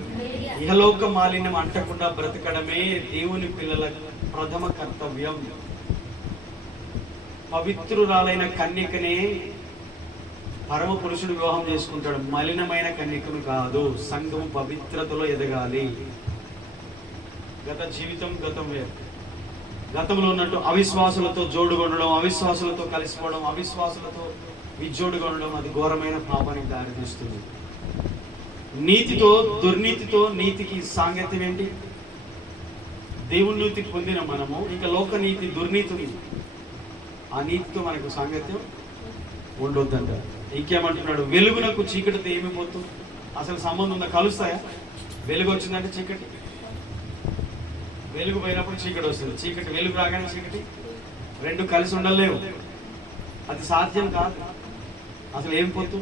ఇహలోక మాలిన్యం అంటకుండా బ్రతకడమే దేవుని పిల్లల ప్రథమ కర్తవ్యం. పవిత్రురాలైన కన్యకనే పరమ పురుషుడు వివాహం చేసుకుంటాడు, మలినమైన కన్యకను కాదు. సంఘం పవిత్రతలో ఎదగాలి. గత జీవితం గతం వేరు. గతంలో ఉన్నట్టు అవిశ్వాసులతో జోడుగొనడం, అవిశ్వాసులతో కలిసిపోవడం, అవిశ్వాసులతో విజోడుగొనడం అది ఘోరమైన పాపానికి దారితీస్తుంది. నీతితో దుర్నీతితో నీతికి సాంగత్యం ఏంటి? దేవుని నీతి పొందిన మనము ఇంకా లోక నీతి, దుర్నీతి ఉంది, ఆ నీతితో మనకు సాంగత్యం ఉండొద్దంట. ఇంకేమంటున్నాడు, వెలుగునకు చీకటితో ఏమి పోతూ అసలు సంబంధం ఉందా? కలుస్తాయా? వెలుగు వచ్చిందంటే చీకటి, వెలుగు పోయినప్పుడు చీకటి వస్తుంది, చీకటి వెలుగు రాగానే చీకటి, రెండు కలిసి ఉండలేవు, అది సాధ్యం కాదు. అసలు ఏం పోతూ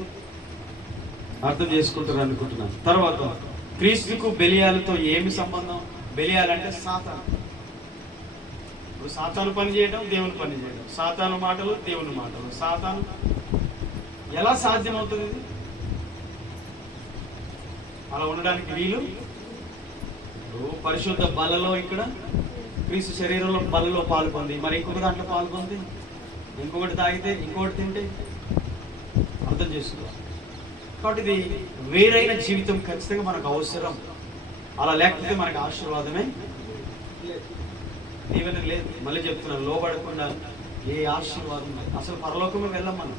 అర్థం చేసుకుంటారు అనుకుంటున్నాను. తర్వాత క్రీస్తుకు బెలియాలతో ఏమి సంబంధం? బెలియాలంటే సాతాను. ఇప్పుడు సాతాను పని చేయడం, దేవుని పని చేయడం, సాతాను మాటలు, దేవుని మాటలు. సాతాను ఎలా సాధ్యమవుతుంది? ఇది అలా ఉండడానికి వీలు. పరిశుద్ధ బలలో ఇక్కడ క్రీస్తు శరీరంలో బలలో పాలు పొంది, మరి ఇంకొక దాంట్లో పాలు పొంది, ఇంకొకటి తాగితే, ఇంకొకటి తింటే అర్థం చేసుకోవాలి. కాబట్టి ఇది వేరైన జీవితం ఖచ్చితంగా మనకు అవసరం. అలా లేకపోతే మనకు ఆశీర్వాదమే దీవెన లేదు. మళ్ళీ చెప్తున్నాను, లోబడకుండా ఏ ఆశీర్వాదం లేదు. అసలు పరలోకమే వెళ్ళం మనం.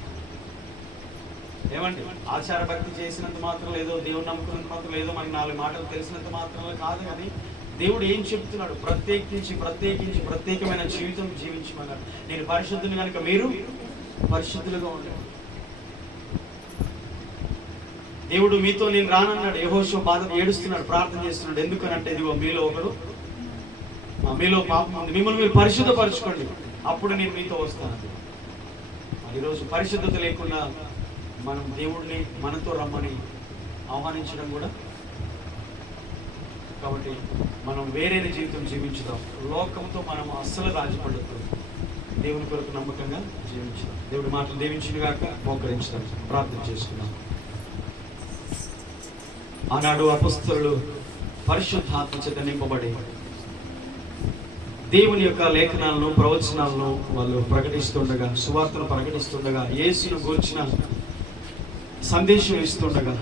ఏమండి, ఆచార భక్తి చేసినంత మాత్రం లేదో, దేవుడు నమ్ముకున్నంత మాత్రం లేదో, మనకి 4 మాటలు తెలిసినంత మాత్రం కాదు. కానీ దేవుడు ఏం చెప్తున్నాడు? ప్రత్యేకమైన జీవితం జీవించమన్నాడు. నేను పరిశుద్ధుని కనుక మీరు పరిశుద్ధులుగా ఉండండి. దేవుడు మీతో నేను రానన్నాడు. యెహోషువ బాధ ఏడుస్తున్నాడు, ప్రార్థన చేస్తున్నాడు. ఎందుకనంటే ఇదిగో మీలో ఒకడు, మీలో పాపం ఉంది, మిమ్మల్ని మీరు పరిశుద్ధపరచుకోండి, అప్పుడు నేను మీతో వస్తాను. ఈరోజు పరిశుద్ధత లేకుండా మనం దేవుడిని మనతో రమ్మని ఆహ్వానించడం కూడా. కాబట్టి మనం వేరైన జీవితం జీవించుదాం. లోకంతో మనం అస్సలు రాజపడద్దు. దేవుని కొరకు నమ్మకంగా జీవించుదాం. దేవుడి మాటలు దీవించుగాక. మోకరించుదాం, ప్రార్థన చేసుకుందాం. ఆనాడు అపొస్తలులు పరిశుద్ధాత్మ చేత నింపబడి దేవుని యొక్క లేఖనాలను, ప్రవచనాలను వాళ్ళు ప్రకటిస్తుండగా, సువార్తను ప్రకటిస్తుండగా, యేసును గూర్చిన సందేశం ఇస్తుండగా